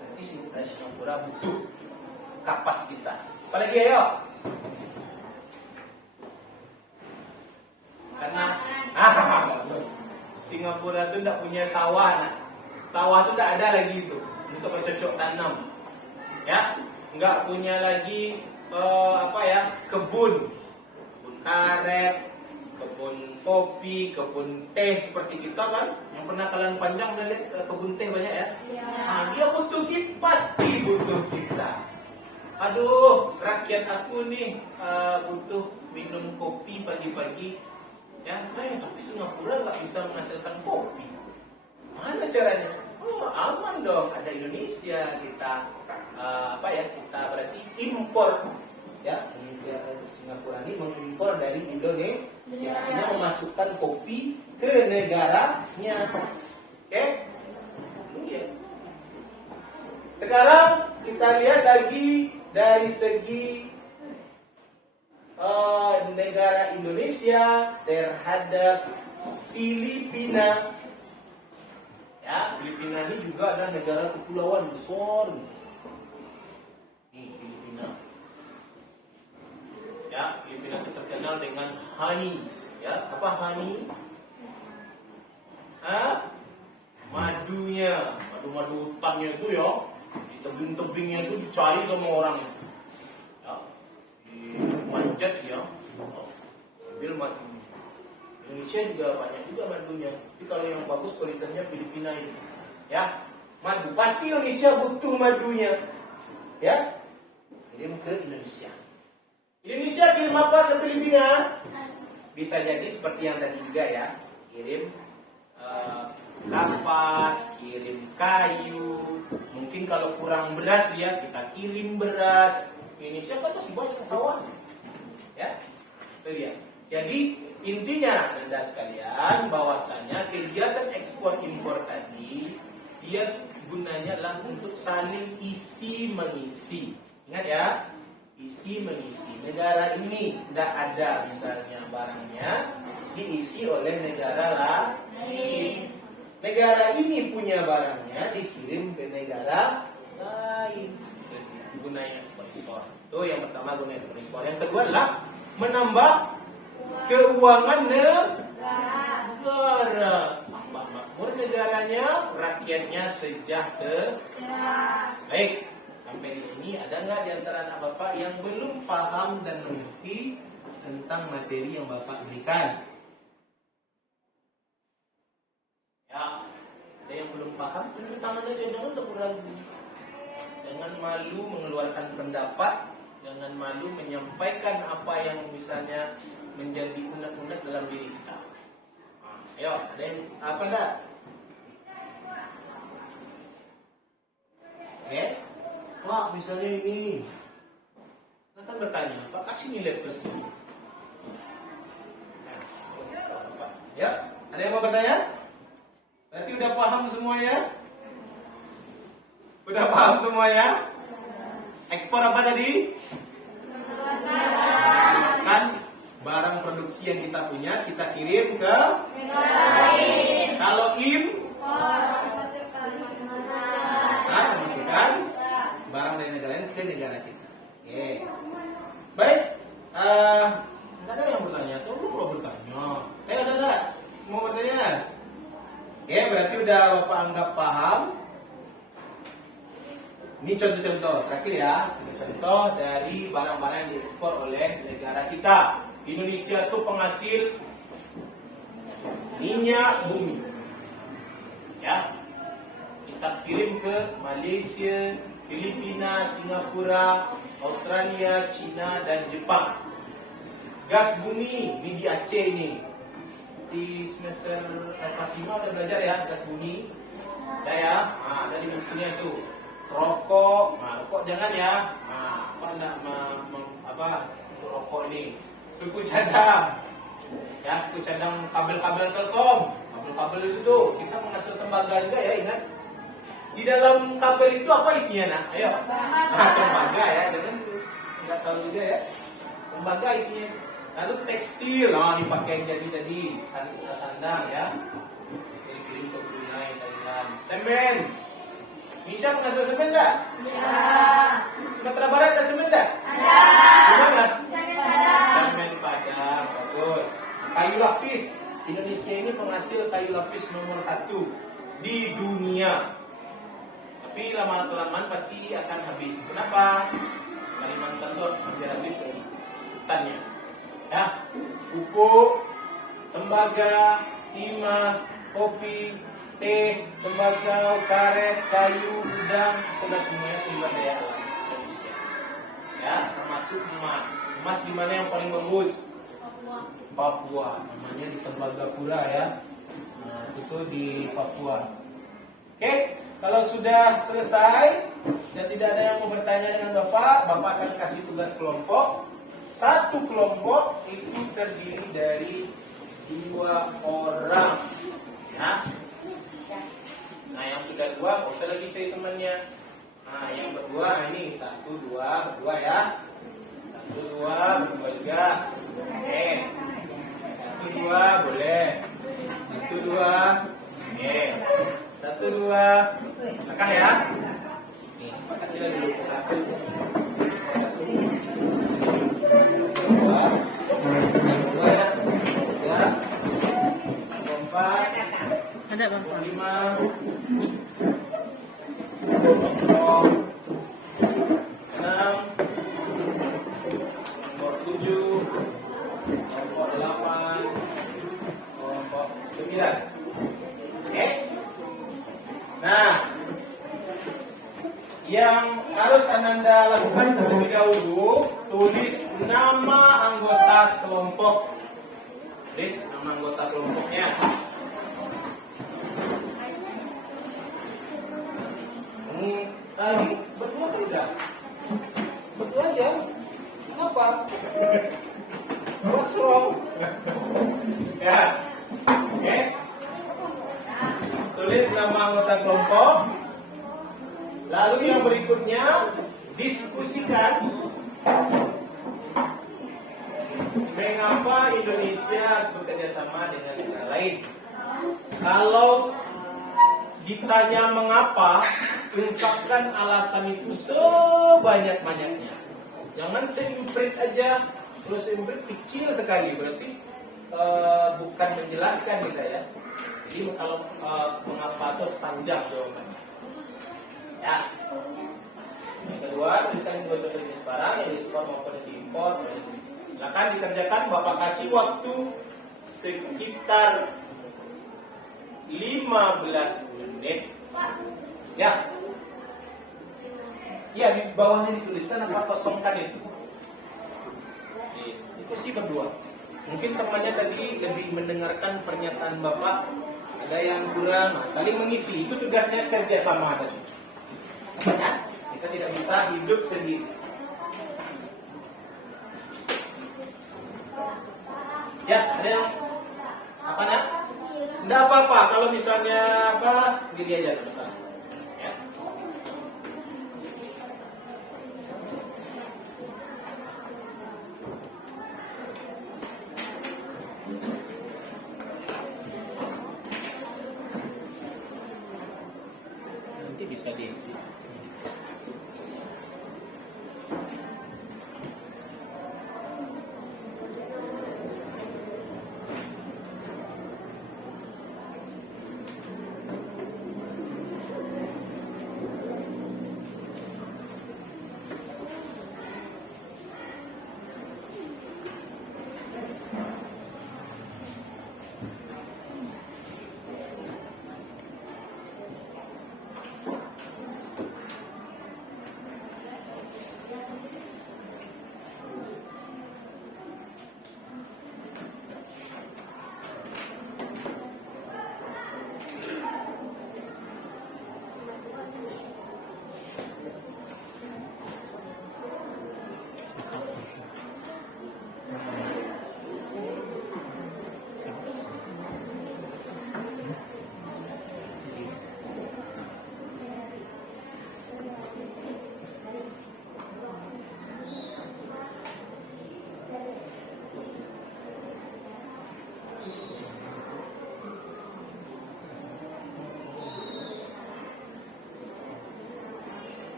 Nanti Singapura butuh kapas kita. Apalagi ayo? Karena Singapura itu tidak punya sawah. Sawah itu tidak ada lagi itu untuk bercocok tanam. Ya, nggak punya lagi kebun karet, kebun kopi, kebun teh seperti kita kan, yang pernah kalian panjang udah lihat kebun teh banyak ya. Dia butuh kita, pasti butuh kita. Aduh, rakyat aku nih butuh minum kopi pagi-pagi, ya. Tapi Singapura nggak bisa menghasilkan kopi. Mana caranya? Aman dong, ada Indonesia kita. Kita berarti impor, ya. Singapura ini mengimpor dari Indonesia, ini memasukkan kopi ke negaranya. Oke? Ya. Sekarang kita lihat lagi dari segi negara Indonesia terhadap Filipina. Ya, Filipina ini juga adalah negara kepulauan besar. Ya, Filipina itu terkenal dengan honey. Ya, apa honey? Madunya, madu hutannya itu ya, di tebing-tebingnya itu dicari sama orang. Ya, dimanjat ya, ambil madu. Indonesia juga banyak juga madunya. Tapi kalau yang bagus kualitasnya Filipina ini. Ya, madu pasti Indonesia butuh madunya. Ya, kirim ke Indonesia. Indonesia kirim apa ke Filipina? Bisa jadi seperti yang tadi juga ya, kirim kapas, kirim kayu. Mungkin kalau kurang beras ya, kita kirim beras. Indonesia kan masih banyak sawah, ya, itu dia. Jadi intinya Anda sekalian, bahwasanya kegiatan ekspor impor tadi dia gunanya adalah untuk saling isi mengisi. Ingat ya. Isi mengisi. Negara ini tidak ada misalnya barangnya diisi oleh negara lain. Negara ini punya barangnya dikirim ke negara lain. Gunanya seperti itu. Itu yang pertama, gunanya seperti itu. Yang kedua adalah menambah keuangan negara. Makmur negaranya, rakyatnya sejahtera. Baik. Sampai di sini ada nggak di antara anak Bapak yang belum paham dan mengerti tentang materi yang Bapak berikan? Ya, ada yang belum paham, tunjuk tangan aja, jangan ragu. Jangan malu mengeluarkan pendapat, jangan malu menyampaikan apa yang misalnya menjadi unek-unek dalam diri kita. Ayo, ada yang apa enggak? Pak, misalnya ini. Kita akan bertanya, Pak kasih nilai plus ini. Ya, ada yang mau bertanya? Berarti udah paham semuanya? Udah paham semuanya? Ekspor apa tadi? Kan barang produksi yang kita punya kita kirim ke negara lain. Kalau memasukkan barang dari negara lain ke negara kita. Oke. Baik. Nggak ada yang bertanya tuh, lu mau bertanya? Ada mau bertanya? Oke, berarti udah Bapak anggap paham. Ini contoh-contoh terakhir ya. Ini contoh dari barang-barang yang diekspor oleh negara kita. Indonesia itu penghasil minyak bumi. Ya. Kita kirim ke Malaysia, Filipina, Singapura, Australia, China, dan Jepang. Gas bumi, ini di Aceh ini. Di semester kelas 5 udah belajar ya, gas bumi. Ada ya, ada di bukunya tuh. Rokok, rokok jangan ya. Rokok ini. Suku cadang. Ya, suku cadang kabel-kabel Telkom. Kabel-kabel itu tuh, kita menghasil tembaga juga ya, ingat. Di dalam kabel itu apa isinya, nak? Ayo. Tembaga ya, jangan nggak tahu juga ya. Tembaga isinya. Lalu tekstil, dipakai jadi sandang ya. Kirim ke Brunei, Thailand. Semen. Bisa menghasil semen nggak? Ya. Sumatera Barat ada semen nggak? Ada. Gimana? Semen Padang. Semen Padang, bagus. Kayu lapis. Indonesia ini penghasil kayu lapis nomor 1 di dunia. Tapi lama-kelamaan pasti akan habis. Kenapa? Kalimantan itu hampir habis lagi hutannya. Ya, pupuk, tembaga, timah, kopi, teh, tembakau, karet, kayu, udang, itu semuanya sumber daya alam Indonesia. Ya, termasuk emas. Emas di mana yang paling bagus? Papua. Namanya di Tembagapura ya. Nah, itu di Papua. Oke. Kalau sudah selesai dan tidak ada yang mau bertanya dengan Bapak akan kasih tugas kelompok. Satu kelompok itu terdiri dari 2 orang. Ya. Nah, yang sudah 2 nggak usah lagi cari temannya. Nah, yang berdua, ini 1, 2, berdua ya. 1, 2, berdua juga. Oke. 1, 2, boleh. 1, 2, oke. 1, 2, belakang ya. Nih, kasih lagi dulu. 1, 2, 2 ya. 3, 4, Ada bang. 5, 6, nomor 7, nomor 8, nomor 9. Oke. Nah, yang harus Ananda lakukan terlebih dahulu, tulis nama anggota kelompok. Tulis nama anggota kelompoknya. Tadi berdua kan udah? Berdua aja. Kenapa? What's wrong? Ya. Oke. Tulis nama anggota kelompok. Lalu yang berikutnya diskusikan mengapa Indonesia harus bekerja sama dengan negara lain. Kalau ditanya mengapa, ungkapkan alasan itu sebanyak-banyaknya. Jangan seimprit aja. Kalau seimprit kecil sekali, berarti bukan menjelaskan kita ya. Jadi kalau mengapa itu panjang jawabannya. Ya. Yang kedua, tuliskan dua jenis barang yang diekspor maupun yang diimpor. Silakan dikerjakan. Bapak kasih waktu sekitar 15 menit. Ya. Ya, di bawahnya dituliskan apa kosongkan itu. Itu sih berdua. Mungkin temannya tadi lebih mendengarkan pernyataan Bapak, ada yang kurang, saling mengisi. Itu tugasnya kerjasama tadi. Ya, Kita tidak bisa hidup sendiri. Ya, ada yang apa nak? Tidak apa-apa kalau misalnya apa sendiri aja misalnya. Ya. Nanti bisa di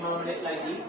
5 menit lagi.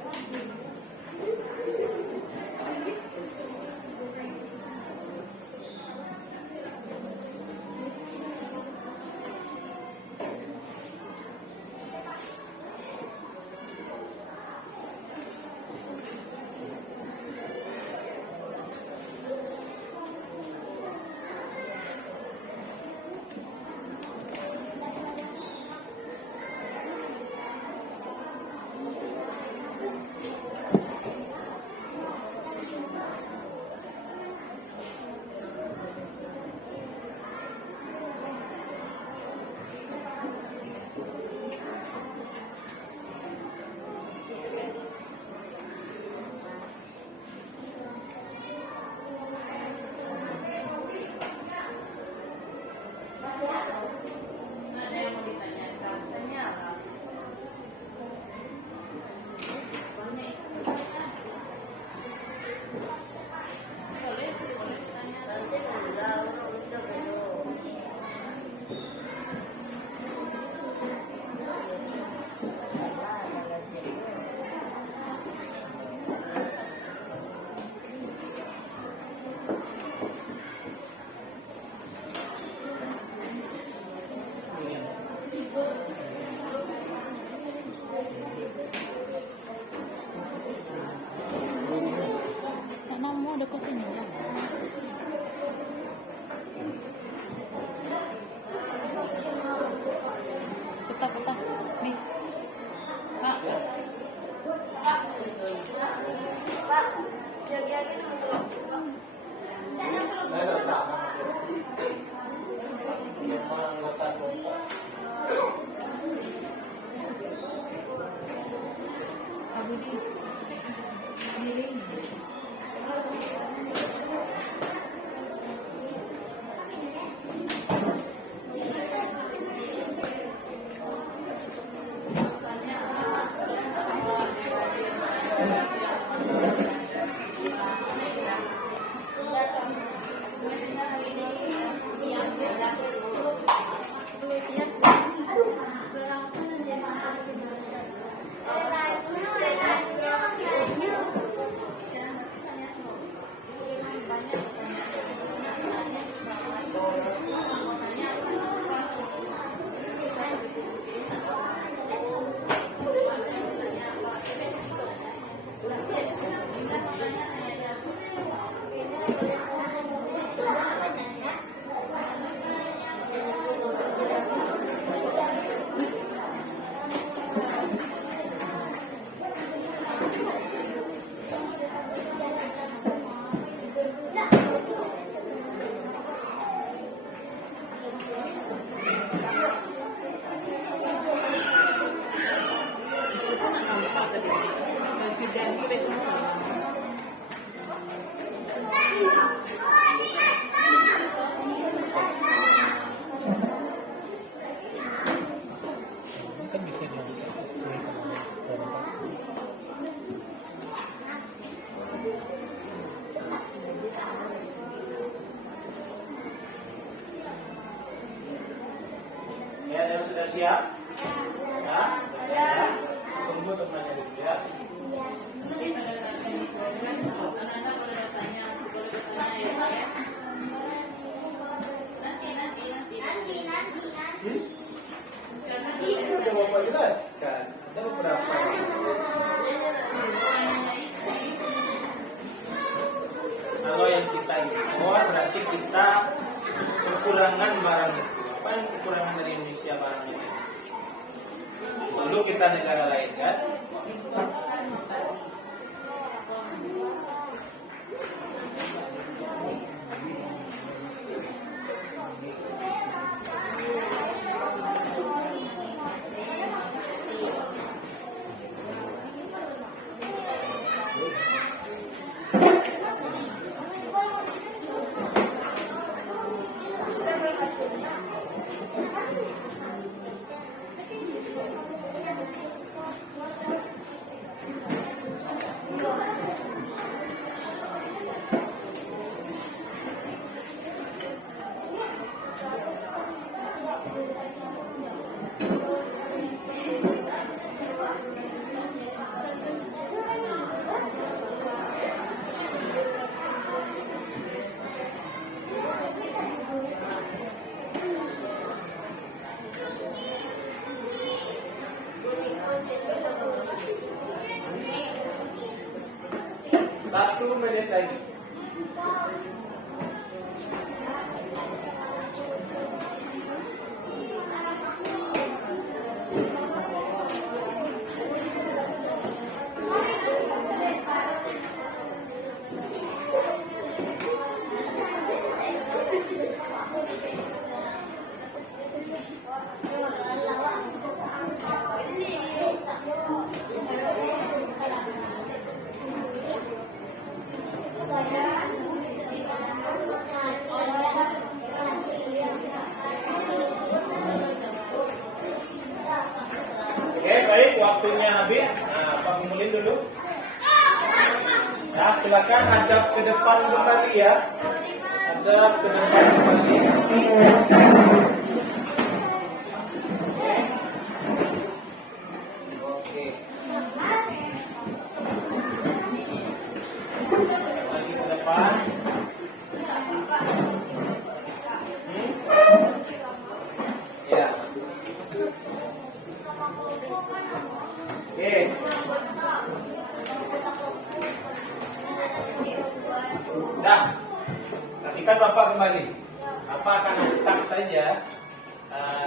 Mau udah kesini ya? Peta nih. Pak. Nggak usah. Yang anggota kelompok. Kan bisa ya, yang sudah siap? Ya. Tunggu temannya dulu ya. Udah Bapak jelaskan. Ada beberapa. Kalau yang kita impor berarti kita kekurangan barang itu. Apa yang kekurangan dari Indonesia barang itu? Lalu kita negara lain kan? 1 menit lagi. Oke, baik, waktunya habis. Nah, Pak kumpulin dulu. Nah, silakan hadap ke depan kembali ya. Hadap ke depan kembali. Oke. Lagi ke depan. Ya. Oke. Nah, perhatikan Bapak kembali. Bapak akan acak saja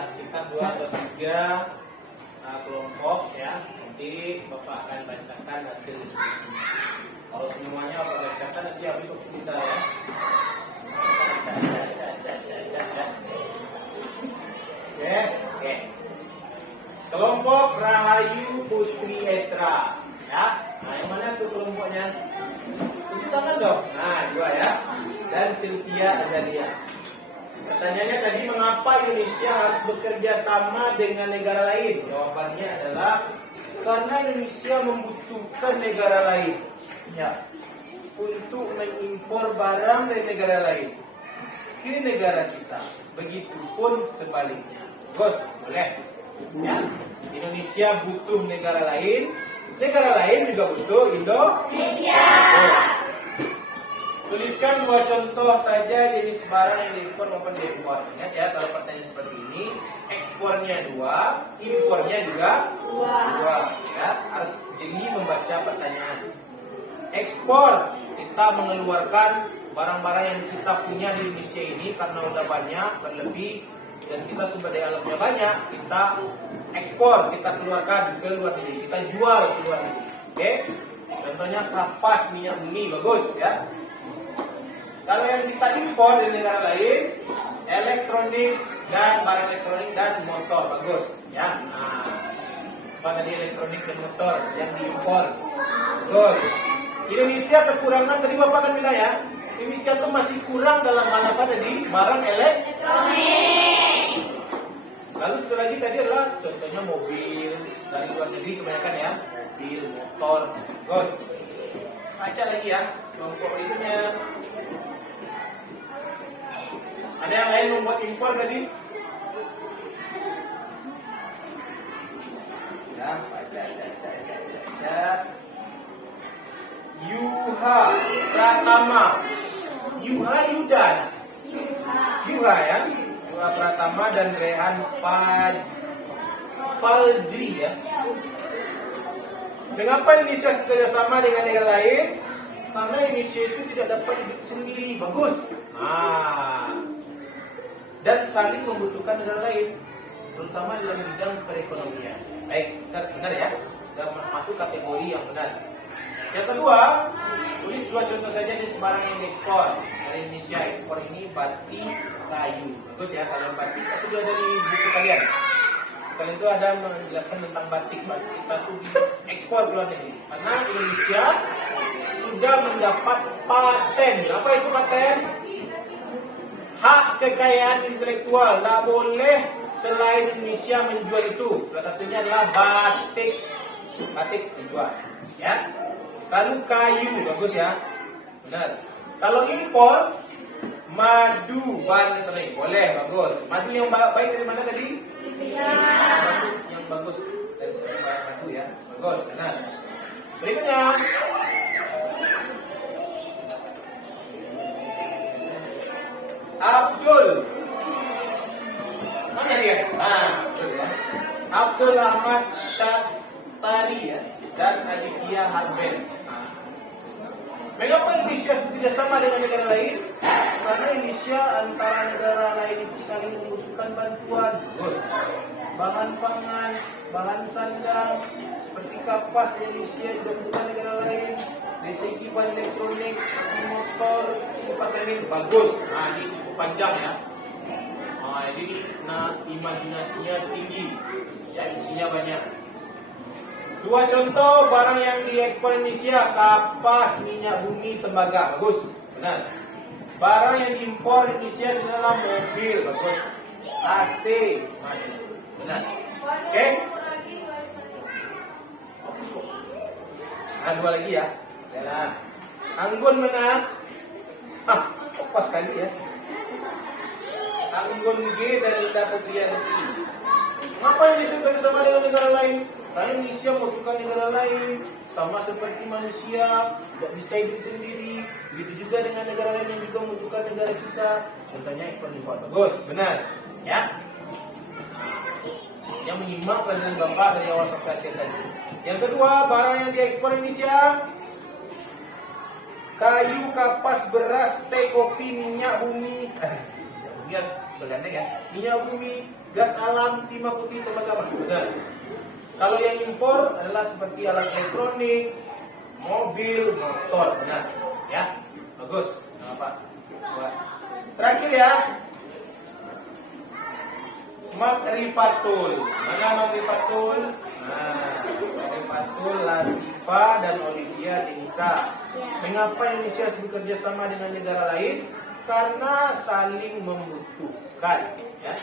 sekitar 2 atau 3 kelompok ya. Nanti Bapak akan bacakan hasil diskusi. Kalau semuanya Bapak bacakan nanti habis waktu kita ya. Oke. Kelompok Rahayu Putri Esra ya. Nah, yang mana tuh kelompoknya? Tunjuk tangan dong. Nah, 2 ya. Dan Sylvia Azalia. Pertanyaannya tadi, mengapa Indonesia harus bekerja sama dengan negara lain? Jawabannya adalah karena Indonesia membutuhkan negara lain ya, untuk mengimpor barang dari negara lain ke negara kita. Begitupun sebaliknya. Bos, boleh? Ya. Indonesia butuh negara lain juga butuh Indonesia. Tuliskan 2 contoh saja jenis barang yang diekspor maupun diimpor. Ingat ya, kalau pertanyaan seperti ini, ekspornya 2, impornya juga 2. Ya, harus jeli membaca pertanyaan. Ekspor, kita mengeluarkan barang-barang yang kita punya di Indonesia ini karena udah banyak, berlebih, dan kita sumber daya alamnya banyak, kita ekspor, kita keluarkan ke luar negeri, kita jual ke luar negeri. Oke? Contohnya kapas minyak bumi, bagus ya. Kalau yang kita impor dari negara lain, elektronik dan barang elektronik dan motor, bagus ya. Nah, apa tadi elektronik dan motor yang diimpor, bagus. Indonesia kekurangan, tadi Bapak kan bilang ya, Indonesia tuh masih kurang dalam hal apa tadi? Barang elektronik. Lalu satu lagi tadi adalah contohnya mobil dari luar negeri kebanyakan ya, mobil, motor, bagus. Baca lagi ya, kelompok berikutnya. Ada yang lain membuat impor tadi? Ya, baca. Yuha Pratama. Yuha ya. Yuha Pratama dan Rehan Faljri ya. Mengapa Indonesia kerjasama dengan negara lain? Karena Indonesia itu tidak dapat hidup sendiri. Bagus. Dan saling membutuhkan negara lain, terutama dalam bidang perekonomian. Baik, benar ya. Sudah masuk kategori yang benar. Yang kedua, tulis 2 contoh saja jenis barang yang diekspor dari Indonesia. Ekspor ini batik, kayu. Bagus ya, kalian batik. Tapi juga dari buku kalian. Kalian itu ada menjelaskan tentang batik. Batik kita tuh diekspor ke luar negeri. Karena Indonesia sudah mendapat paten. Apa itu paten? Hak kekayaan intelektual. Tidak boleh selain Indonesia menjual itu. Salah satunya adalah batik. Batik dijual ya. Lalu kayu, bagus ya. Benar. Kalau impor, madu banteng, boleh, bagus. Madu yang baik dari mana tadi? Masuk yang bagus dari segi madu ya. Bagus, benar. Berikutnya, Abdul. Mana dia? Abdul ya. Abdul Ahmad Syaftari ya. Dan Aditya Harbel. Mengapa Indonesia tidak sama dengan negara lain? Karena Indonesia antara negara lain itu saling membutuhkan bantuan. Terus, bahan pangan, bahan sandang, seperti kapas Indonesia juga membutuhkan negara lain. Dari segi bahan elektronik, seperti motor, kipas angin bagus. Nah, ini cukup panjang ya. Jadi, imajinasinya tinggi, ya isinya banyak. Dua contoh barang yang diekspor Indonesia: kapas, minyak bumi, tembaga. Bagus, benar. Barang yang diimpor Indonesia adalah mobil. Bagus. AC, benar. Oke. Dua lagi ya. Nah, anggun mana? Pas kali ya. Anggun G dan Lidah Putri. Mengapa Indonesia bersama dengan negara lain? Karena Indonesia membutuhkan negara lain, sama seperti manusia tidak bisa hidup sendiri. Begitu juga dengan negara lain yang juga membutuhkan negara kita. Contohnya ekspor impor. Bagus, benar, ya. Yang menyimak pelajaran Bapak dari awal sampai akhir tadi. Yang kedua, barang yang diekspor Indonesia: kayu, kapas, beras, teh, kopi, minyak bumi, gas bergandeng ya, minyak bumi, gas alam, timah putih, tembaga. Benar. Kalau yang impor adalah seperti alat elektronik, mobil, motor. Benar, ya. Bagus. Apa? Terakhir ya. Makrifatul. Mana Makrifatul? Nah, Makrifatul, Latifa dan Olivia Denisa. Mengapa Indonesia harus bekerja sama dengan negara lain? Karena saling membutuhkan, ya.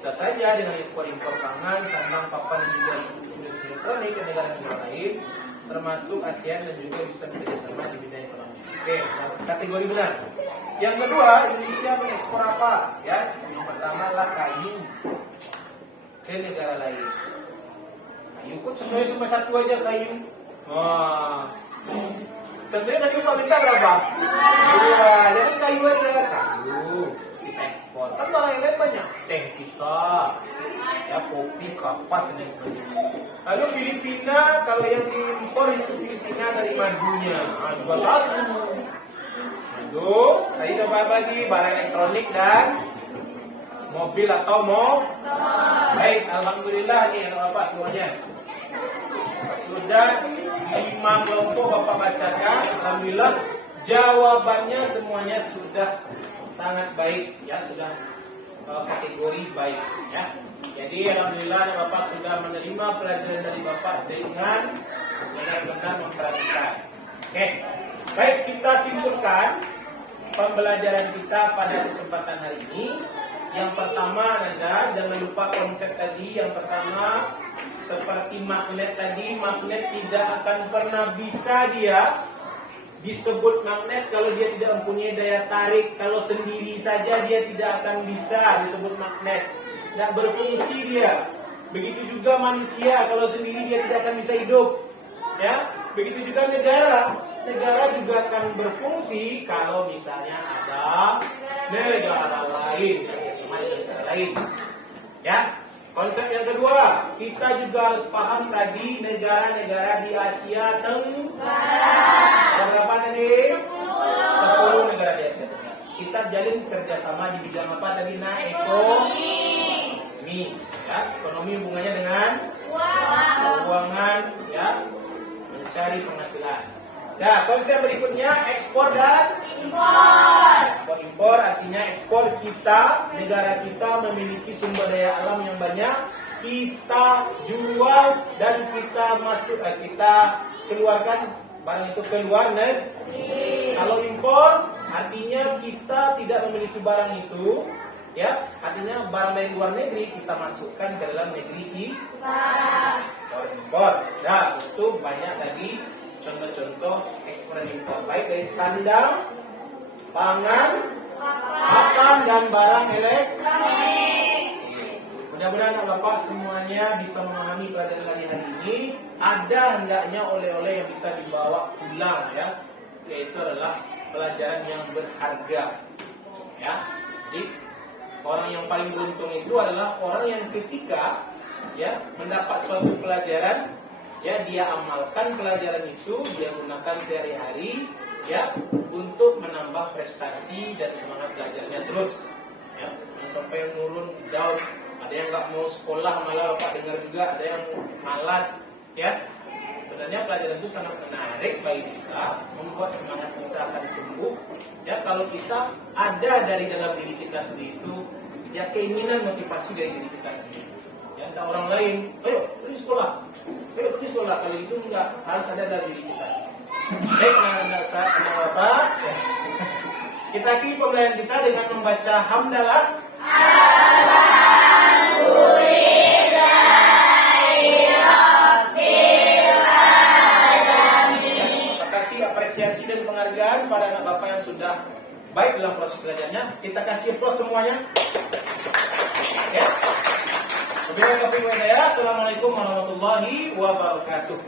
Bisa saja dengan ekspor impor pangan, sandang, papan, dan juga industri elektronik ke negara-negara lain, termasuk ASEAN, dan juga bisa bekerjasama di bidang ekonomi. Oke, kategori benar. Yang kedua, Indonesia mengekspor apa? Ya, yang pertama adalah kayu ke negara lain. Kayu kok contohnya cuma satu aja kayu. Contohnya tadi Pak minta berapa? Dua. Jadi kayu aja kayu. Kita ekspor. Kan barang yang lain banyak. Teh kita, ya kopi, kapas dan sebagainya. Lalu Filipina, kalau yang diimpor itu Filipina dari madunya. Juga satu. Madu, tadi dapat lagi barang elektronik dan mobil atau baik, alhamdulillah nih Bapak semuanya. Sudah 5 kelompok Bapak bacakan. Alhamdulillah jawabannya semuanya sudah sangat baik ya, sudah kategori baik ya. Jadi alhamdulillah Bapak sudah menerima pelajaran dari Bapak dengan benar-benar memperhatikan. Oke. Baik, kita simpulkan pembelajaran kita pada kesempatan hari ini. Yang pertama adalah jangan lupa konsep tadi. Yang pertama, seperti magnet tadi, magnet tidak akan pernah bisa dia disebut magnet kalau dia tidak mempunyai daya tarik. Kalau sendiri saja dia tidak akan bisa disebut magnet. Tidak berfungsi dia. Begitu juga manusia, kalau sendiri dia tidak akan bisa hidup. Ya, begitu juga negara. Negara juga akan berfungsi kalau misalnya ada negara lain, negara lain. Ya, konsep yang kedua, kita juga harus paham tadi negara-negara di Asia Tenggara. Berapa tadi? 10 negara di Asia Tenggara. Kita jalin kerjasama di bidang apa tadi? Ekonomi. Ya, ekonomi hubungannya dengan keuangan, ya, mencari penghasilan. Nah, konsep berikutnya ekspor dan impor. Ekspor impor artinya ekspor kita, negara kita memiliki sumber daya alam yang banyak, kita jual dan kita kita keluarkan barang itu ke luar negeri. Kalau impor artinya kita tidak memiliki barang itu, ya, artinya barang dari luar negeri kita masukkan ke dalam negeri kita. Ekspor impor. Nah, itu banyak lagi contoh-contoh ekspor dan impor, baik dari sandang, pangan, pakan dan barang elektronik. Mudah-mudahan Bapak semuanya bisa memahami pelajaran kali hari ini. Ada hendaknya oleh-oleh yang bisa dibawa pulang, ya, yaitu adalah pelajaran yang berharga. Ya, jadi orang yang paling beruntung itu adalah orang yang ketika ya mendapat suatu pelajaran, ya dia amalkan pelajaran itu, dia gunakan sehari-hari, ya untuk menambah prestasi dan semangat belajarnya terus. Ya, jangan sampai nurun down. Ada yang nggak mau sekolah, malah Bapak dengar juga ada yang malas. Ya, sebenarnya pelajaran itu sangat menarik bagi kita, membuat semangat kita akan tumbuh. Ya, kalau kita ada dari dalam diri kita sendiri itu, ya keinginan motivasi dari diri kita sendiri. Ya, entah orang lain, ayo pergi sekolah, kalau itu enggak, harus ada dari diri kita sendiri. Baik, anak Bapak, ya. Kita akhiri pembelajaran kita dengan membaca hamdalah. Terima kasih apresiasi dan penghargaan pada anak Bapak yang sudah baik dalam proses belajarnya. Kita kasih applause semuanya. Ya. Assalamualaikum warahmatullahi wabarakatuh.